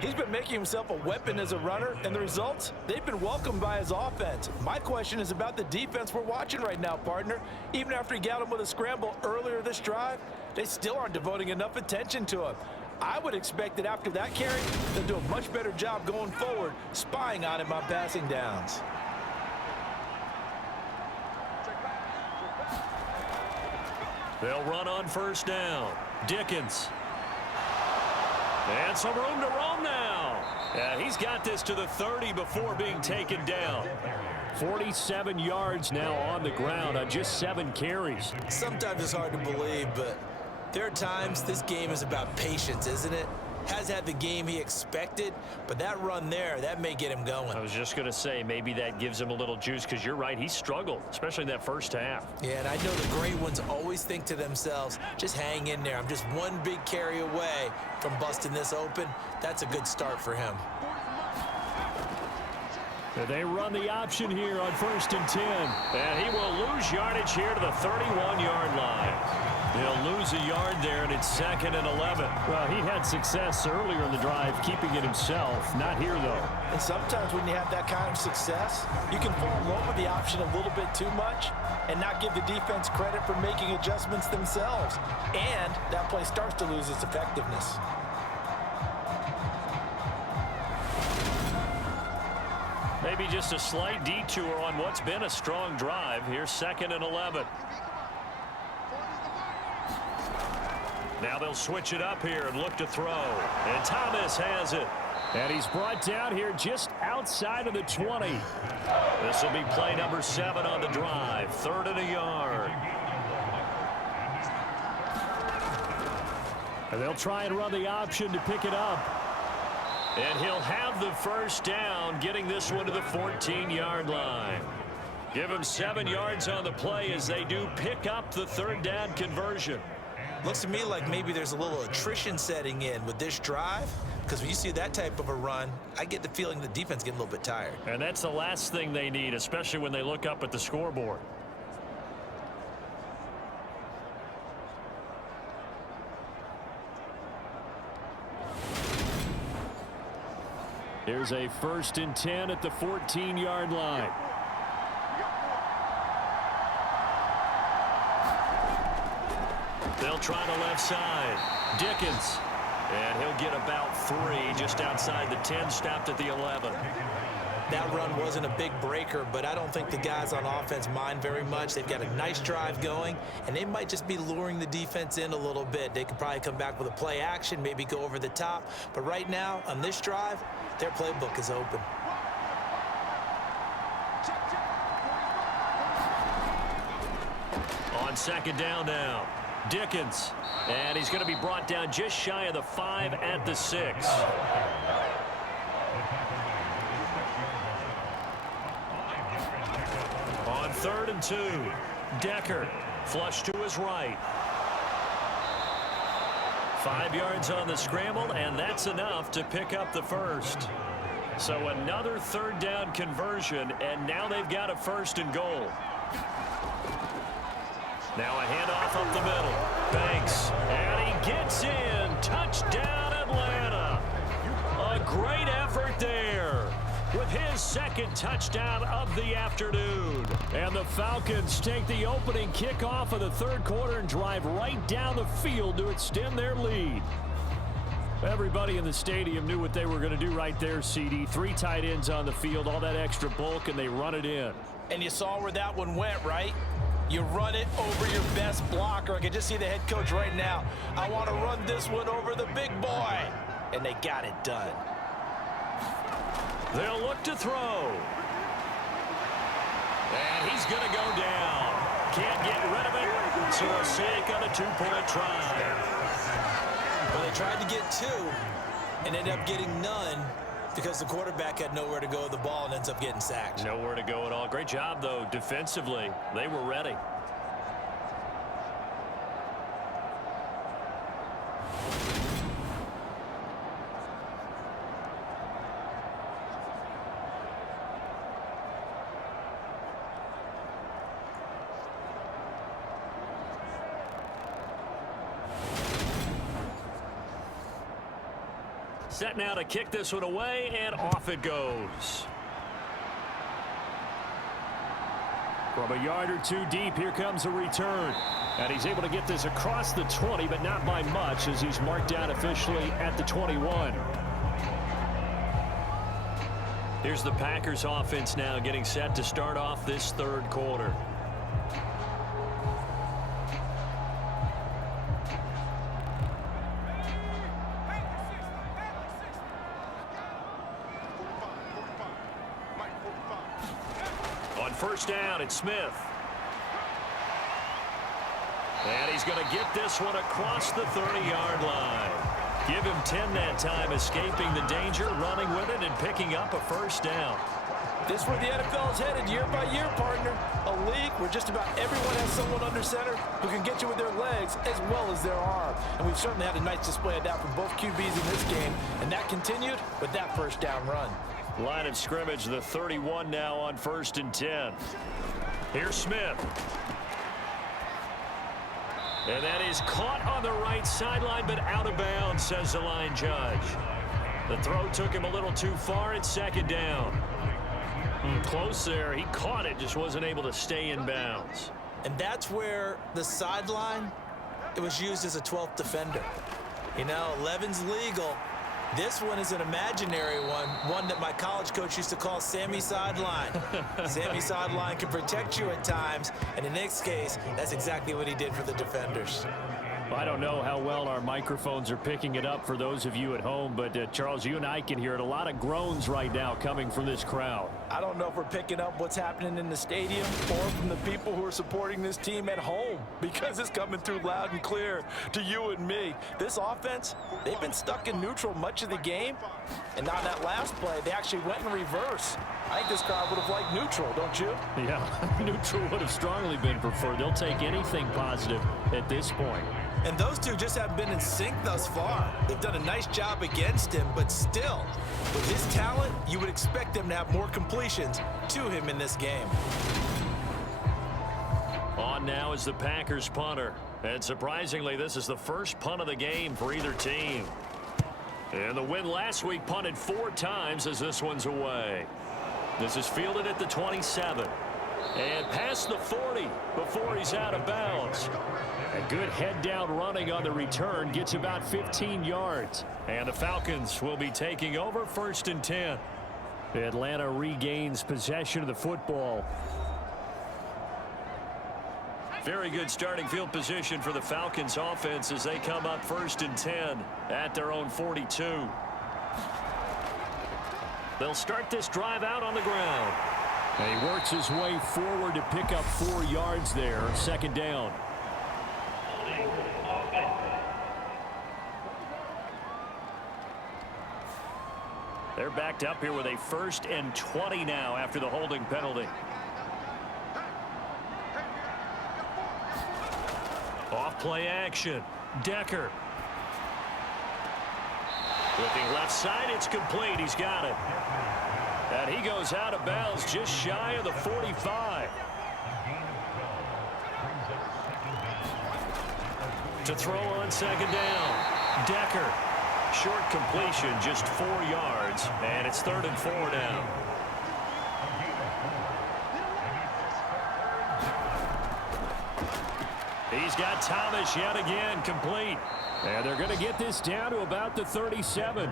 He's been making himself a weapon as a runner, and the results, they've been welcomed by his offense. My question is about the defense we're watching right now, partner. Even after he got him with a scramble earlier this drive, they still aren't devoting enough attention to him. I would expect that after that carry, they'll do a much better job going forward, spying on him on passing downs. They'll run on first down. Dickens. And some room to roam now. Yeah, he's got this to the 30 before being taken down. 47 yards now on the ground on just 7 carries. Sometimes it's hard to believe, but there are times this game is about patience, isn't it? Has had the game he expected, but that run there, that may get him going. I was just going to say, maybe that gives him a little juice, because you're right, he struggled, especially in that first half. Yeah, and I know the great ones always think to themselves, just hang in there. I'm just one big carry away from busting this open. That's a good start for him. They run the option here on 1st and 10. And he will lose yardage here to the 31-yard line. He'll lose a yard there, and it's 2nd and 11. Well, he had success earlier in the drive keeping it himself. Not here, though. And sometimes when you have that kind of success, you can fall in love with the option a little bit too much and not give the defense credit for making adjustments themselves. And that play starts to lose its effectiveness. Maybe just a slight detour on what's been a strong drive. Here's 2nd and 11. Now they'll switch it up here and look to throw. And Thomas has it. And he's brought down here just outside of the 20. This will be play number 7 on the drive. 3rd and a yard. And they'll try and run the option to pick it up. And he'll have the first down, getting this one to the 14-yard line. Give him 7 yards on the play as they do pick up the 3rd down conversion. Looks to me like maybe there's a little attrition setting in with this drive, because when you see that type of a run, I get the feeling the defense getting a little bit tired. And that's the last thing they need, especially when they look up at the scoreboard. Here's a 1st and 10 at the 14-yard line. They'll try the left side. Dickens. And he'll get about 3 just outside the 10, stopped at the 11. That run wasn't a big breaker, but I don't think the guys on offense mind very much. They've got a nice drive going, and they might just be luring the defense in a little bit. They could probably come back with a play action, maybe go over the top. But right now, on this drive, their playbook is open. On 2nd down now. Dickens. And he's going to be brought down just shy of the 5 at the 6. On 3rd and 2. Decker. Flush to his right. 5 yards on the scramble, and that's enough to pick up the first. So another 3rd down conversion, and now they've got a 1st and goal. Now a handoff up the middle. Banks. And he gets in. Touchdown, Atlanta. A great effort there with his 2nd touchdown of the afternoon. And the Falcons take the opening kickoff of the 3rd quarter and drive right down the field to extend their lead. Everybody in the stadium knew what they were going to do right there, CD. 3 tight ends on the field, all that extra bulk, and they run it in. And you saw where that one went, right? You run it over your best blocker. I can just see the head coach right now. I want to run this one over the big boy. And they got it done. They'll look to throw. And he's going to go down. Can't get rid of it. So a sake on a 2-point try. Well, they tried to get 2 and ended up getting none because the quarterback had nowhere to go with the ball and ends up getting sacked. Nowhere to go at all. Great job, though, defensively. They were ready. Set now to kick this one away, and off it goes. From a yard or 2 deep, here comes a return. And he's able to get this across the 20, but not by much, as he's marked down officially at the 21. Here's the Packers offense now getting set to start off this 3rd quarter. On 1st down, it's Smith. And he's going to get this one across the 30-yard line. Give him 10 that time, escaping the danger, running with it, and picking up a 1st down. This is where the NFL is headed year by year, partner. A league where just about everyone has someone under center who can get you with their legs as well as their arm. And we've certainly had a nice display of that from both QBs in this game, and that continued with that 1st down run. Line of scrimmage, the 31 now on 1st and 10. Here's Smith. And that is caught on the right sideline, but out of bounds, says the line judge. The throw took him a little too far. It's 2nd down. Close there. He caught it, just wasn't able to stay in bounds. And that's where the sideline, it was used as a 12th defender. You know, 11's legal. This one is an imaginary one that my college coach used to call Sammy Sideline. Sammy Sideline can protect you at times, and in this case, that's exactly what he did for the defenders. I don't know how well our microphones are picking it up for those of you at home, but Charles, you and I can hear it. A lot of groans right now coming from this crowd. I don't know if we're picking up what's happening in the stadium or from the people who are supporting this team at home, because it's coming through loud and clear to you and me. This offense, they've been stuck in neutral much of the game, and on that last play, they actually went in reverse. I think this crowd would have liked neutral, don't you? Yeah, neutral would have strongly been preferred. They'll take anything positive at this point. And those two just haven't been in sync thus far. They've done a nice job against him, but still, with his talent, you would expect them to have more completions to him in this game. On now is the Packers punter. And surprisingly, this is the first punt of the game for either team. And the win last week punted 4 times as this one's away. This is fielded at the 27. And past the 40 before he's out of bounds. A good head down running on the return, gets about 15 yards. And the Falcons will be taking over 1st and 10. Atlanta regains possession of the football. Very good starting field position for the Falcons offense as they come up 1st and 10 at their own 42. They'll start this drive out on the ground. And he works his way forward to pick up 4 yards there. 2nd down. They're backed up here with a 1st and 20 now after the holding penalty. Off play action. Decker. Looking left side, it's complete. He's got it. And he goes out of bounds just shy of the 45. To throw on 2nd down. Decker. Short completion, just 4 yards, and it's 3rd and 4 now. He's got Thomas yet again complete. And they're going to get this down to about the 37.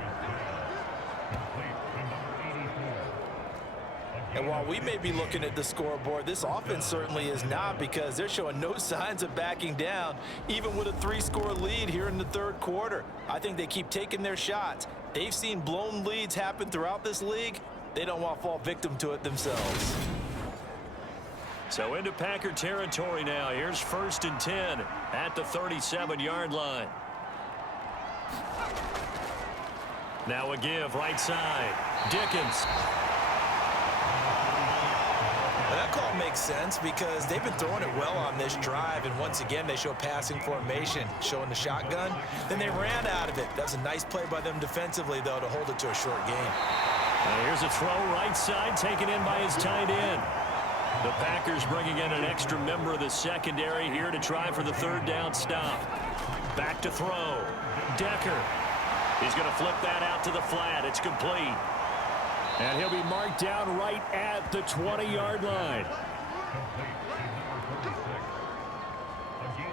And while we may be looking at the scoreboard, this offense certainly is not, because they're showing no signs of backing down, even with a 3-score lead here in the 3rd quarter. I think they keep taking their shots. They've seen blown leads happen throughout this league. They don't want to fall victim to it themselves. So into Packer territory now. Here's 1st and 10 at the 37-yard line. Now a give right side. Dickens. That call makes sense because they've been throwing it well on this drive, and once again they show passing formation, showing the shotgun. Then they ran out of it. That was a nice play by them defensively, though, to hold it to a short game. Here's a throw right side, taken in by his tight end. The Packers bringing in an extra member of the secondary here to try for the 3rd down stop. Back to throw. Decker. He's going to flip that out to the flat. It's complete. And he'll be marked down right at the 20-yard line.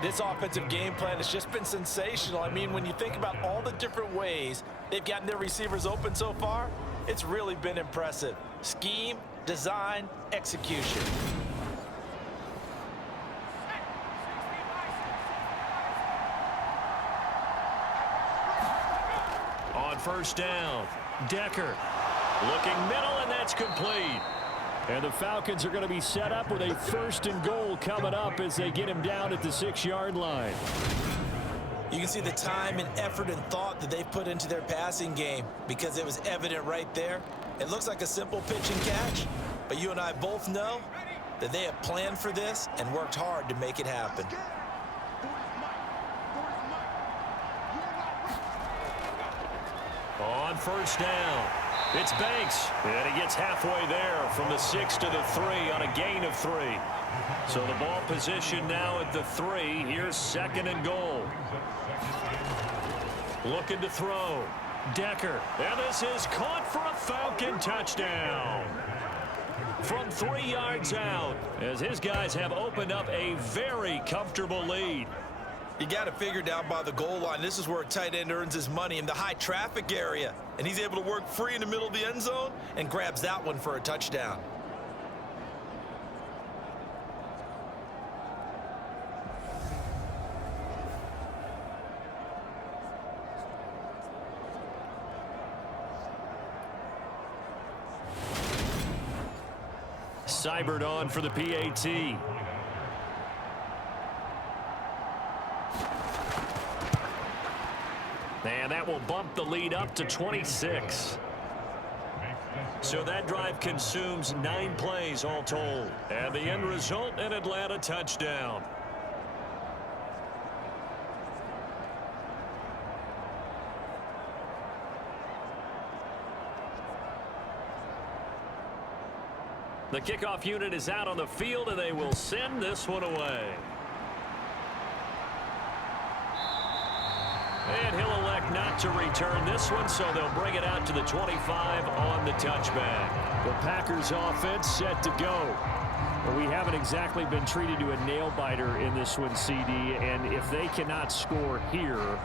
This offensive game plan has just been sensational. I mean, when you think about all the different ways they've gotten their receivers open so far, it's really been impressive. Scheme, design, execution. On 1st down, Decker. Looking middle, and that's complete. And the Falcons are going to be set up with a 1st and goal coming up as they get him down at the 6-yard line. You can see the time and effort and thought that they've put into their passing game, because it was evident right there. It looks like a simple pitch and catch, but you and I both know that they have planned for this and worked hard to make it happen. On 1st down, It's Banks, and he gets halfway there from the 6 to the 3 on a gain of 3. So the ball position now at the 3. Here's 2nd and goal. Looking to throw. Decker, and this is caught for a Falcon touchdown. From 3 yards out, as his guys have opened up a very comfortable lead. You got to figure down by the goal line. This is where a tight end earns his money, in the high traffic area. And he's able to work free in the middle of the end zone and grabs that one for a touchdown. Seibert on for the PAT. And that will bump the lead up to 26. So that drive consumes 9 plays all told. And the end result, an Atlanta touchdown. The kickoff unit is out on the field, and they will send this one away. And he'll elect not to return this one, so they'll bring it out to the 25 on the touchback. The Packers offense set to go. Well, we haven't exactly been treated to a nail-biter in this one, CD, and if they cannot score here,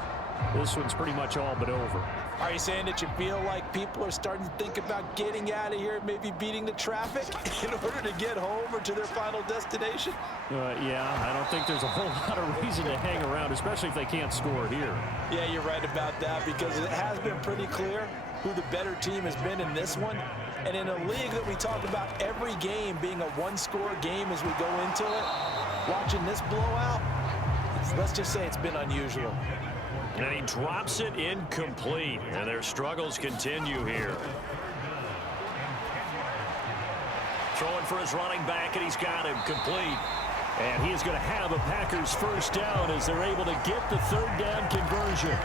this one's pretty much all but over. Are you saying that you feel like people are starting to think about getting out of here, maybe beating the traffic in order to get home or to their final destination? Yeah, I don't think there's a whole lot of reason to hang around, especially if they can't score here. Yeah, you're right about that, because it has been pretty clear who the better team has been in this one. And in a league that we talk about every game being a one-score game as we go into it, watching this blowout, let's just say it's been unusual. And he drops it incomplete, and their struggles continue here. Throwing for his running back, and he's got him complete. And he is going to have a Packers first down as they're able to get the 3rd down conversion.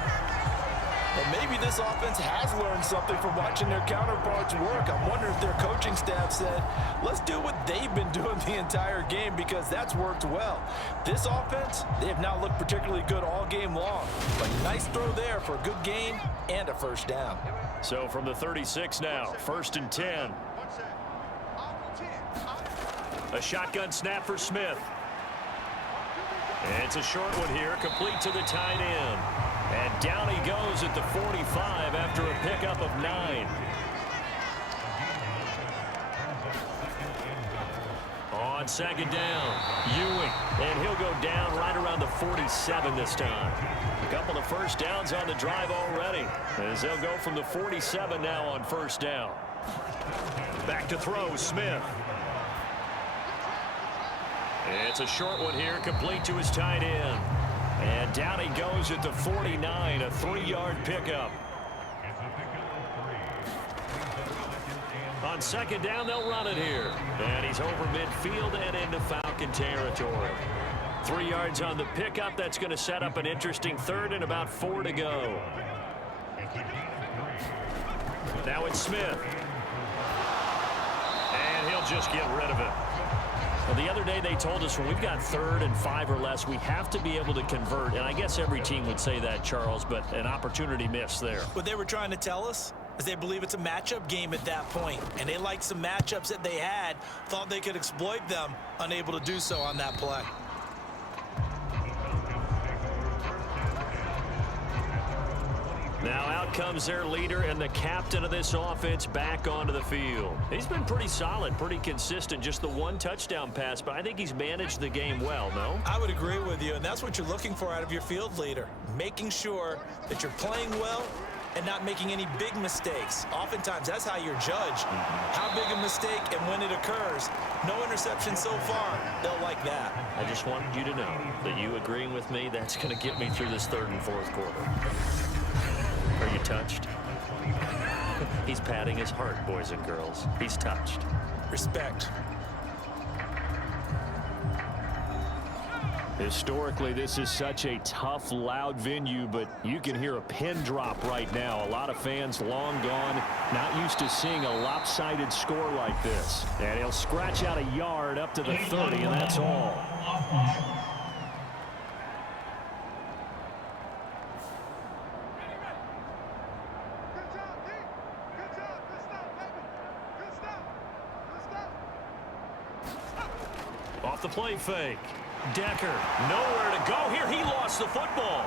Well, maybe this offense has learned something from watching their counterparts work. I'm wondering if their coaching staff said, let's do what they've been doing the entire game, because that's worked well. This offense, they have not looked particularly good all game long. But nice throw there for a good gain and a first down. So from the 36 now, 1st and 10. A shotgun snap for Smith. And it's a short one here, complete to the tight end. And down he goes at the 45 after a pickup of 9. On 2nd down, Ewing. And he'll go down right around the 47 this time. A couple of first downs on the drive already, as they'll go from the 47 now on 1st down. Back to throw, Smith. It's a short one here, complete to his tight end. And down he goes at the 49, a 3-yard pickup. On 2nd down, they'll run it here. And he's over midfield and into Falcon territory. 3 yards on the pickup. That's going to set up an interesting 3rd and about 4 to go. Now it's Smith. And he'll just get rid of it. Well, the other day they told us when we've got 3rd and 5 or less, we have to be able to convert. And I guess every team would say that, Charles, but an opportunity missed there. What they were trying to tell us is they believe it's a matchup game at that point. And they liked some matchups that they had, thought they could exploit them, unable to do so on that play. Now out comes their leader and the captain of this offense back onto the field. He's been pretty solid, pretty consistent, just the 1 touchdown pass, but I think he's managed the game well, no? I would agree with you, and that's what you're looking for out of your field leader, making sure that you're playing well and not making any big mistakes. Oftentimes, that's how you're judged. How big a mistake and when it occurs. No interception so far. They'll like that. I just wanted you to know that you agreeing with me, that's going to get me through this 3rd and 4th quarter. Are you touched? He's patting his heart, boys and girls. He's touched. Respect. Historically, this is such a tough, loud venue, but you can hear a pin drop right now. A lot of fans long gone, not used to seeing a lopsided score like this. And he'll scratch out a yard up to the 30, and that's all. Off the play fake. Decker, nowhere to go here. He lost the football.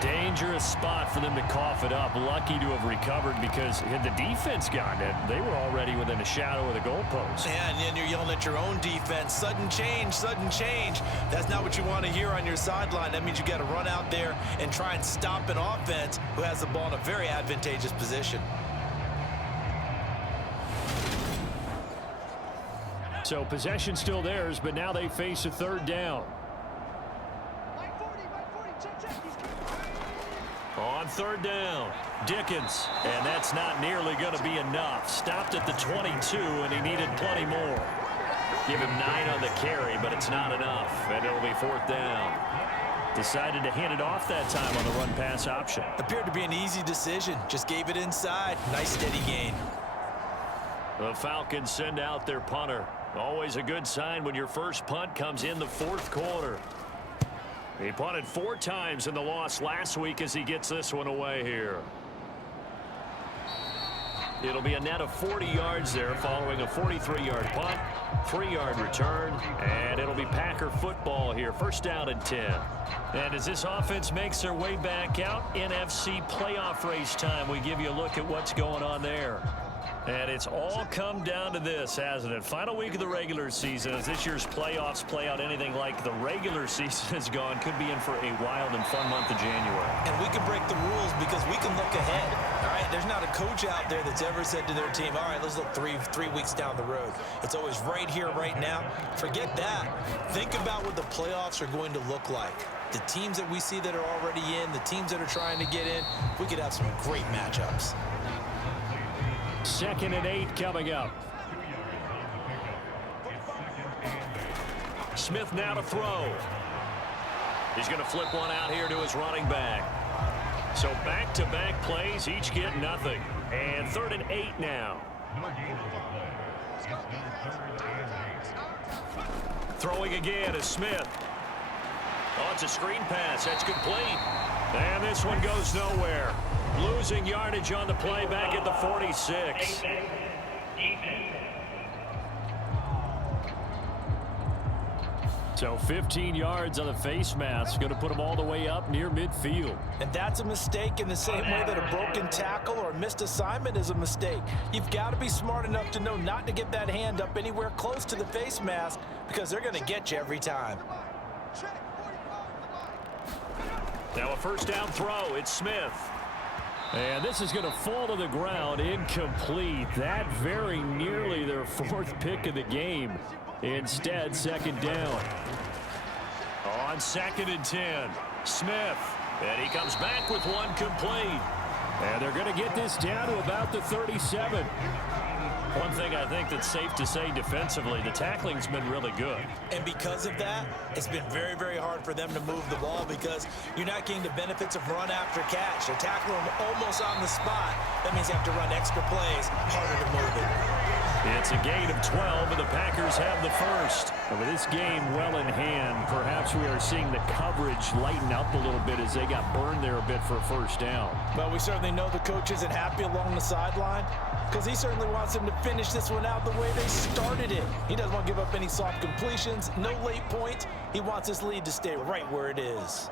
Dangerous spot for them to cough it up. Lucky to have recovered because had the defense gotten it, they were already within a shadow of the goalpost. Yeah, and then you're yelling at your own defense. Sudden change, sudden change. That's not what you want to hear on your sideline. That means you got to run out there and try and stop an offense who has the ball in a very advantageous position. So possession still theirs, but now they face a third down. On third down, Dickens, and that's not nearly going to be enough. Stopped at the 22, and he needed plenty more. Give him 9 on the carry, but it's not enough, and it'll be fourth down. Decided to hand it off that time on the run-pass option. Appeared to be an easy decision. Just gave it inside. Nice steady gain. The Falcons send out their punter. Always a good sign when your first punt comes in the fourth quarter. He punted 4 times in the loss last week as he gets this one away here. It'll be a net of 40 yards there following a 43-yard punt, 3-yard return, and it'll be Packer football here. First down and 10. And as this offense makes their way back out, NFC playoff race time, we give you a look at what's going on there. And it's all come down to this, hasn't it? Final week of the regular season. As this year's playoffs play out anything like the regular season has gone, could be in for a wild and fun month of January. And we can break the rules because we can look ahead. All right, there's not a coach out there that's ever said to their team, all right, let's look three weeks down the road. It's always right here, right now. Forget that. Think about what the playoffs are going to look like. The teams that we see that are already in, the teams that are trying to get in, we could have some great matchups. 2nd and 8 coming up. Smith now to throw. He's going to flip one out here to his running back. So back-to-back plays, each get nothing. And 3rd and 8 now. Throwing again is Smith. Oh, it's a screen pass. That's complete. And this one goes nowhere. Losing yardage on the play back at the 46. So 15 yards on the face mask. Going to put them all the way up near midfield. And that's a mistake in the same way that a broken tackle or a missed assignment is a mistake. You've got to be smart enough to know not to get that hand up anywhere close to the face mask because they're going to get you every time. Now a first down throw. It's Smith. And this is going to fall to the ground, incomplete. That very nearly their 4th pick of the game. Instead, 2nd down. On 2nd and 10, Smith. And he comes back with one complete. And they're going to get this down to about the 37. One thing I think that's safe to say defensively, the tackling's been really good. And because of that, it's been very, very hard for them to move the ball because you're not getting the benefits of run after catch. They tackle them almost on the spot. That means you have to run extra plays, harder to move it. It's a gain of 12, and the Packers have the first. And with this game well in hand, perhaps we are seeing the coverage lighten up a little bit as they got burned there a bit for a first down. Well, we certainly know the coach isn't happy along the sideline because he certainly wants them to finish this one out the way they started it. He doesn't want to give up any soft completions, no late points. He wants this lead to stay right where it is.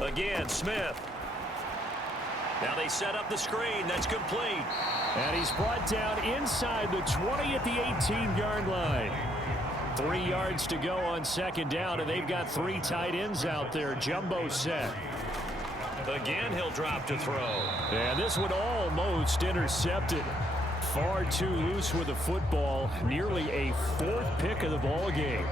Again, Smith. Now they set up the screen. That's complete. And he's brought down inside the 20 at the 18-yard line. 3 yards to go on 2nd down, and they've got 3 tight ends out there. Jumbo set. Again, he'll drop to throw. And this one almost intercepted. Far too loose with the football. Nearly a 4th pick of the ball game.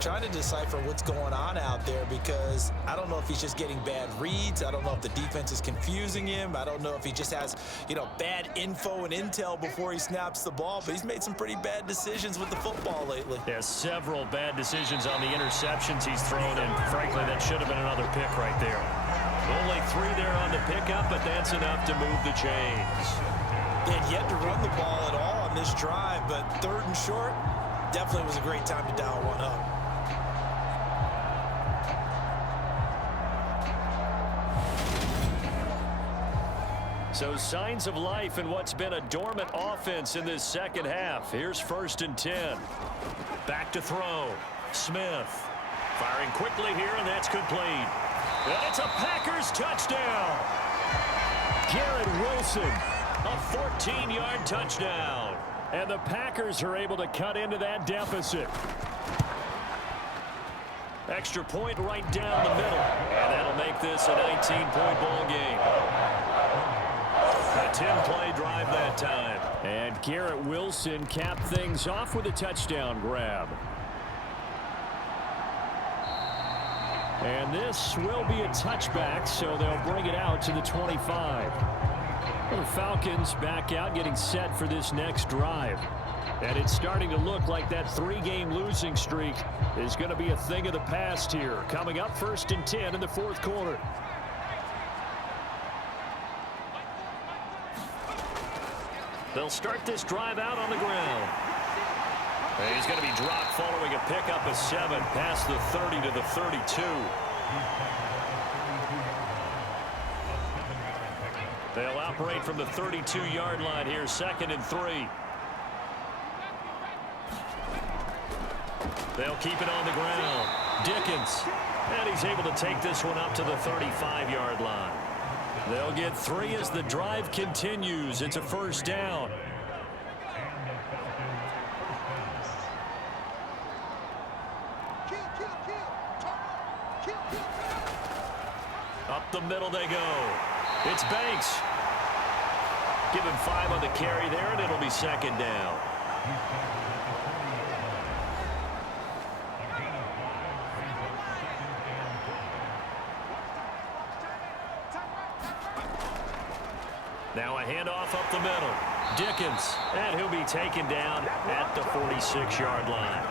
Trying to decipher what's going on out there because I don't know if he's just getting bad reads. I don't know if the defense is confusing him. I don't know if he just has, bad info and intel before he snaps the ball. But he's made some pretty bad decisions with the football lately. There's several bad decisions on the interceptions he's thrown, and frankly, that should have been another pick right there. Only 3 there on the pickup, but that's enough to move the chains. They had yet to run the ball at all on this drive, but 3rd and short definitely was a great time to dial one up. So signs of life in what's been a dormant offense in this second half. Here's 1st and 10. Back to throw. Smith firing quickly here, and that's complete. And it's a Packers touchdown. Garrett Wilson, a 14-yard touchdown. And the Packers are able to cut into that deficit. Extra point right down the middle. And that'll make this a 19-point ball game. A 10-play drive that time. And Garrett Wilson capped things off with a touchdown grab. And this will be a touchback, so they'll bring it out to the 25. Well, the Falcons back out, getting set for this next drive. And it's starting to look like that 3-game losing streak is going to be a thing of the past here. Coming up 1st and 10 in the 4th quarter. They'll start this drive out on the ground. And he's going to be dropped following a pickup of 7 past the 30 to the 32. They'll operate from the 32-yard line here, 2nd and 3. They'll keep it on the ground. Dickens. And he's able to take this one up to the 35-yard line. They'll get 3 as the drive continues. It's a 1st down. Up the middle they go. It's Banks. Give him 5 on the carry there, and it'll be 2nd down. Now a handoff up the middle. Dickens, and he'll be taken down at the 46-yard line.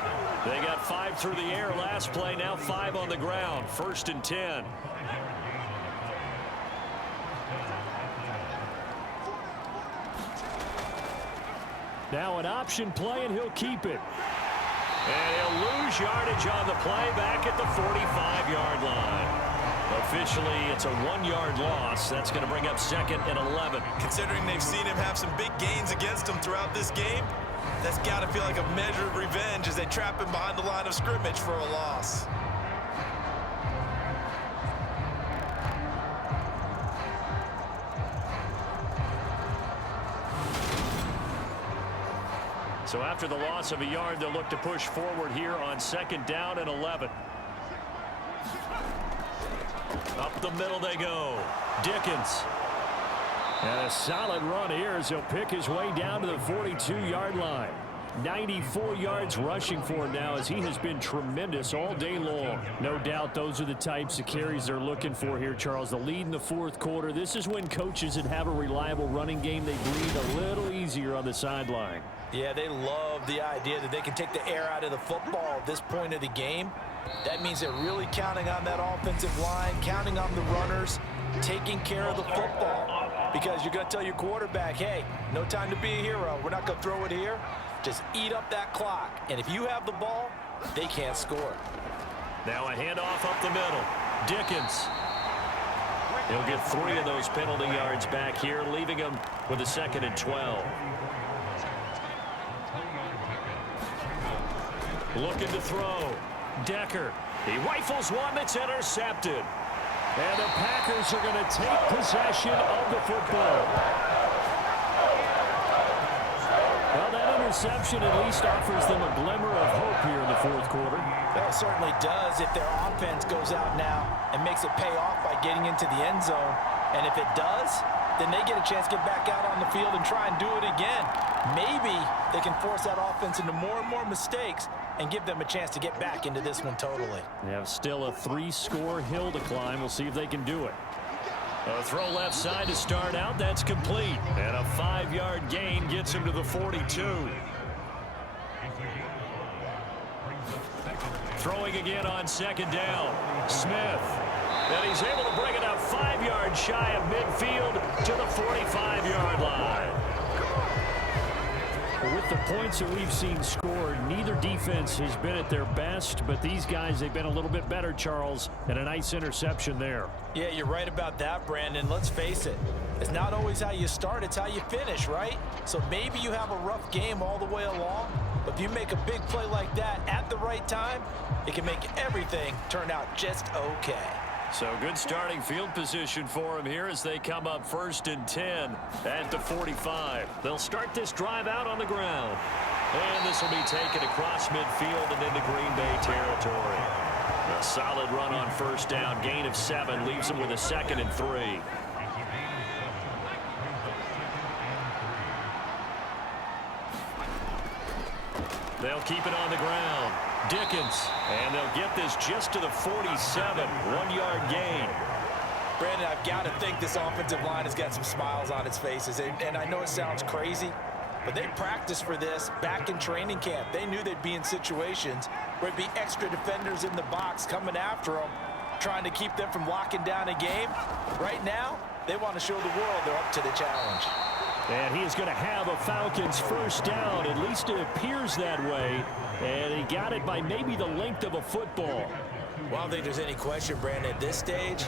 They got 5 through the air last play, now 5 on the ground. 1st and 10. Now an option play, and he'll keep it. And he'll lose yardage on the play back at the 45-yard line. Officially, it's a 1-yard loss. That's going to bring up 2nd and 11. Considering they've seen him have some big gains against him throughout this game, that's got to feel like a measure of revenge as they trap him behind the line of scrimmage for a loss. So after the loss of a yard, they'll look to push forward here on 2nd down and 11. Up the middle they go. Dickens. And a solid run here as he'll pick his way down to the 42-yard line. 94 yards rushing for him now as he has been tremendous all day long. No doubt those are the types of carries they're looking for here, Charles. The lead in the 4th quarter. This is when coaches that have a reliable running game, they breathe a little easier on the sideline. Yeah, they love the idea that they can take the air out of the football at this point of the game. That means they're really counting on that offensive line, counting on the runners, taking care of the football. Because you're going to tell your quarterback, hey, no time to be a hero. We're not going to throw it here. Just eat up that clock. And if you have the ball, they can't score. Now a handoff up the middle. Dickens. He'll get 3 of those penalty yards back here, leaving him with a 2nd and 12. Looking to throw. Decker. He rifles one that's intercepted. And the Packers are going to take possession of the football. Well, that interception at least offers them a glimmer of hope here in the 4th quarter. Well, it certainly does if their offense goes out now and makes it pay off by getting into the end zone. And if it does, then they get a chance to get back out on the field and try and do it again. Maybe they can force that offense into more and more mistakes and give them a chance to get back into this one totally. They have still a 3-score hill to climb. We'll see if they can do it. A throw left side to start out. That's complete. And a 5-yard gain gets him to the 42. Throwing again on second down. Smith. And he's able to bring it up 5 yards shy of midfield to the 45-yard line. With the points that we've seen scored, neither defense has been at their best, but these guys, they've been a little bit better, Charles, and a nice interception there. Yeah, you're right about that, Brandon. Let's face it. It's not always how you start, it's how you finish, right? So maybe you have a rough game all the way along, but if you make a big play like that at the right time, it can make everything turn out just okay. So good starting field position for them here as they come up 1st and 10 at the 45. They'll start this drive out on the ground. And this will be taken across midfield and into Green Bay territory. A solid run on 1st down. Gain of 7 leaves them with a 2nd and 3. They'll keep it on the ground. Dickens, and they'll get this just to the 47, 1-yard gain. Brandon, I've got to think this offensive line has got some smiles on its faces, and I know it sounds crazy, but they practiced for this back in training camp. They knew they'd be in situations where it'd be extra defenders in the box coming after them, trying to keep them from locking down a game. Right now, they want to show the world they're up to the challenge. And he is going to have a Falcons 1st down. At least it appears that way. And he got it by maybe the length of a football. Well, I don't think there's any question, Brandon, at this stage,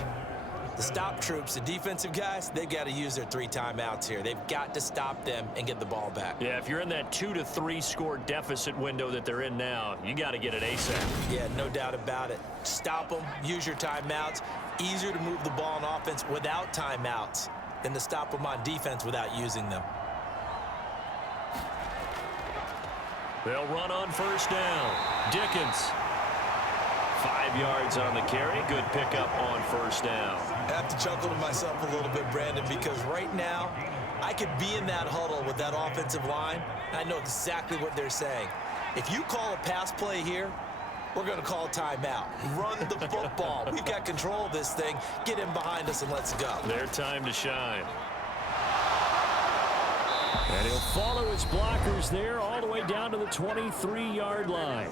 the stop troops, the defensive guys, they've got to use their 3 timeouts here. They've got to stop them and get the ball back. Yeah, if you're in that 2 to 3 score deficit window that they're in now, you got to get it ASAP. Yeah, no doubt about it. Stop them, use your timeouts. Easier to move the ball on offense without timeouts than to stop them on defense without using them. They'll run on 1st down. Dickens. 5 yards on the carry. Good pickup on 1st down. I have to chuckle to myself a little bit, Brandon, because right now I could be in that huddle with that offensive line. I know exactly what they're saying. If you call a pass play here, we're going to call timeout. Run the football. We've got control of this thing. Get in behind us and let's go. Their time to shine. And he'll follow his blockers there all the way down to the 23-yard line.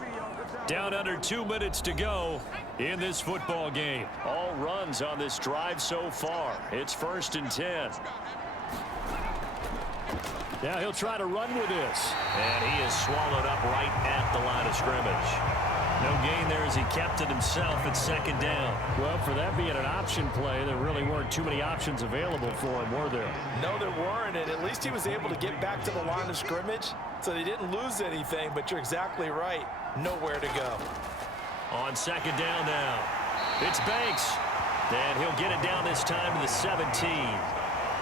Down under 2 minutes to go in this football game. All runs on this drive so far. It's 1st and 10. Now he'll try to run with this. And he is swallowed up right at the line of scrimmage. No gain there as he kept it himself at 2nd down. Well, for that being an option play, there really weren't too many options available for him, were there? No, there weren't, and at least he was able to get back to the line of scrimmage, so they didn't lose anything, but you're exactly right. Nowhere to go. On 2nd down now, it's Banks. And he'll get it down this time to the 17.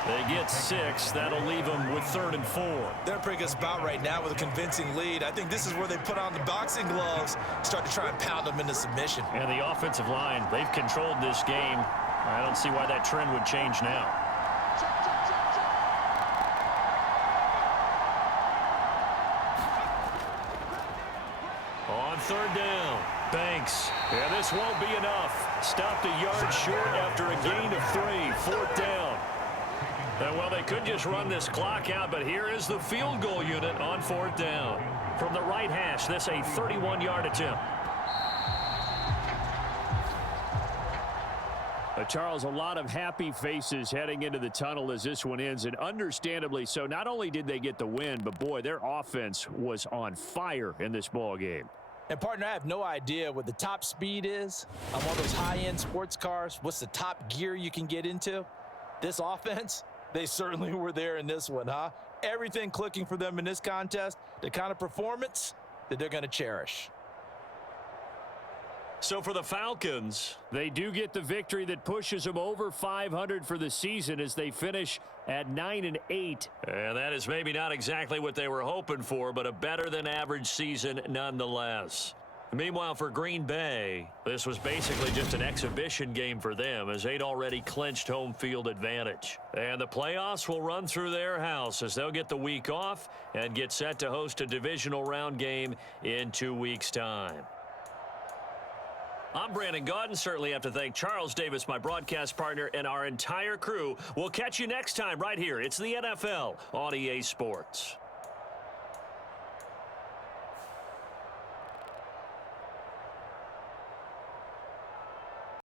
They get 6. That'll leave them with 3rd and 4. They're in a pretty good spot right now with a convincing lead. I think this is where they put on the boxing gloves, start to try and pound them into submission. And the offensive line, they've controlled this game. I don't see why that trend would change now. On 3rd down, Banks. And this won't be enough. Stopped a yard short after a gain of 3. 4th down. And well, they could just run this clock out, but here is the field goal unit on 4th down. From the right hash, this a 31-yard attempt. Charles, a lot of happy faces heading into the tunnel as this one ends, and understandably so. Not only did they get the win, but boy, their offense was on fire in this ball game. And partner, I have no idea what the top speed is on one of those high-end sports cars. What's the top gear you can get into? This offense, they certainly were there in this one, huh? Everything clicking for them in this contest, the kind of performance that they're going to cherish. So for the Falcons, they do get the victory that pushes them over 500 for the season as they finish at 9-8. And that is maybe not exactly what they were hoping for, but a better than average season nonetheless. Meanwhile, for Green Bay, this was basically just an exhibition game for them as they'd already clinched home field advantage. And the playoffs will run through their house as they'll get the week off and get set to host a divisional round game in 2 weeks' time. I'm Brandon Gaudin. Certainly have to thank Charles Davis, my broadcast partner, and our entire crew. We'll catch you next time right here. It's the NFL on EA Sports.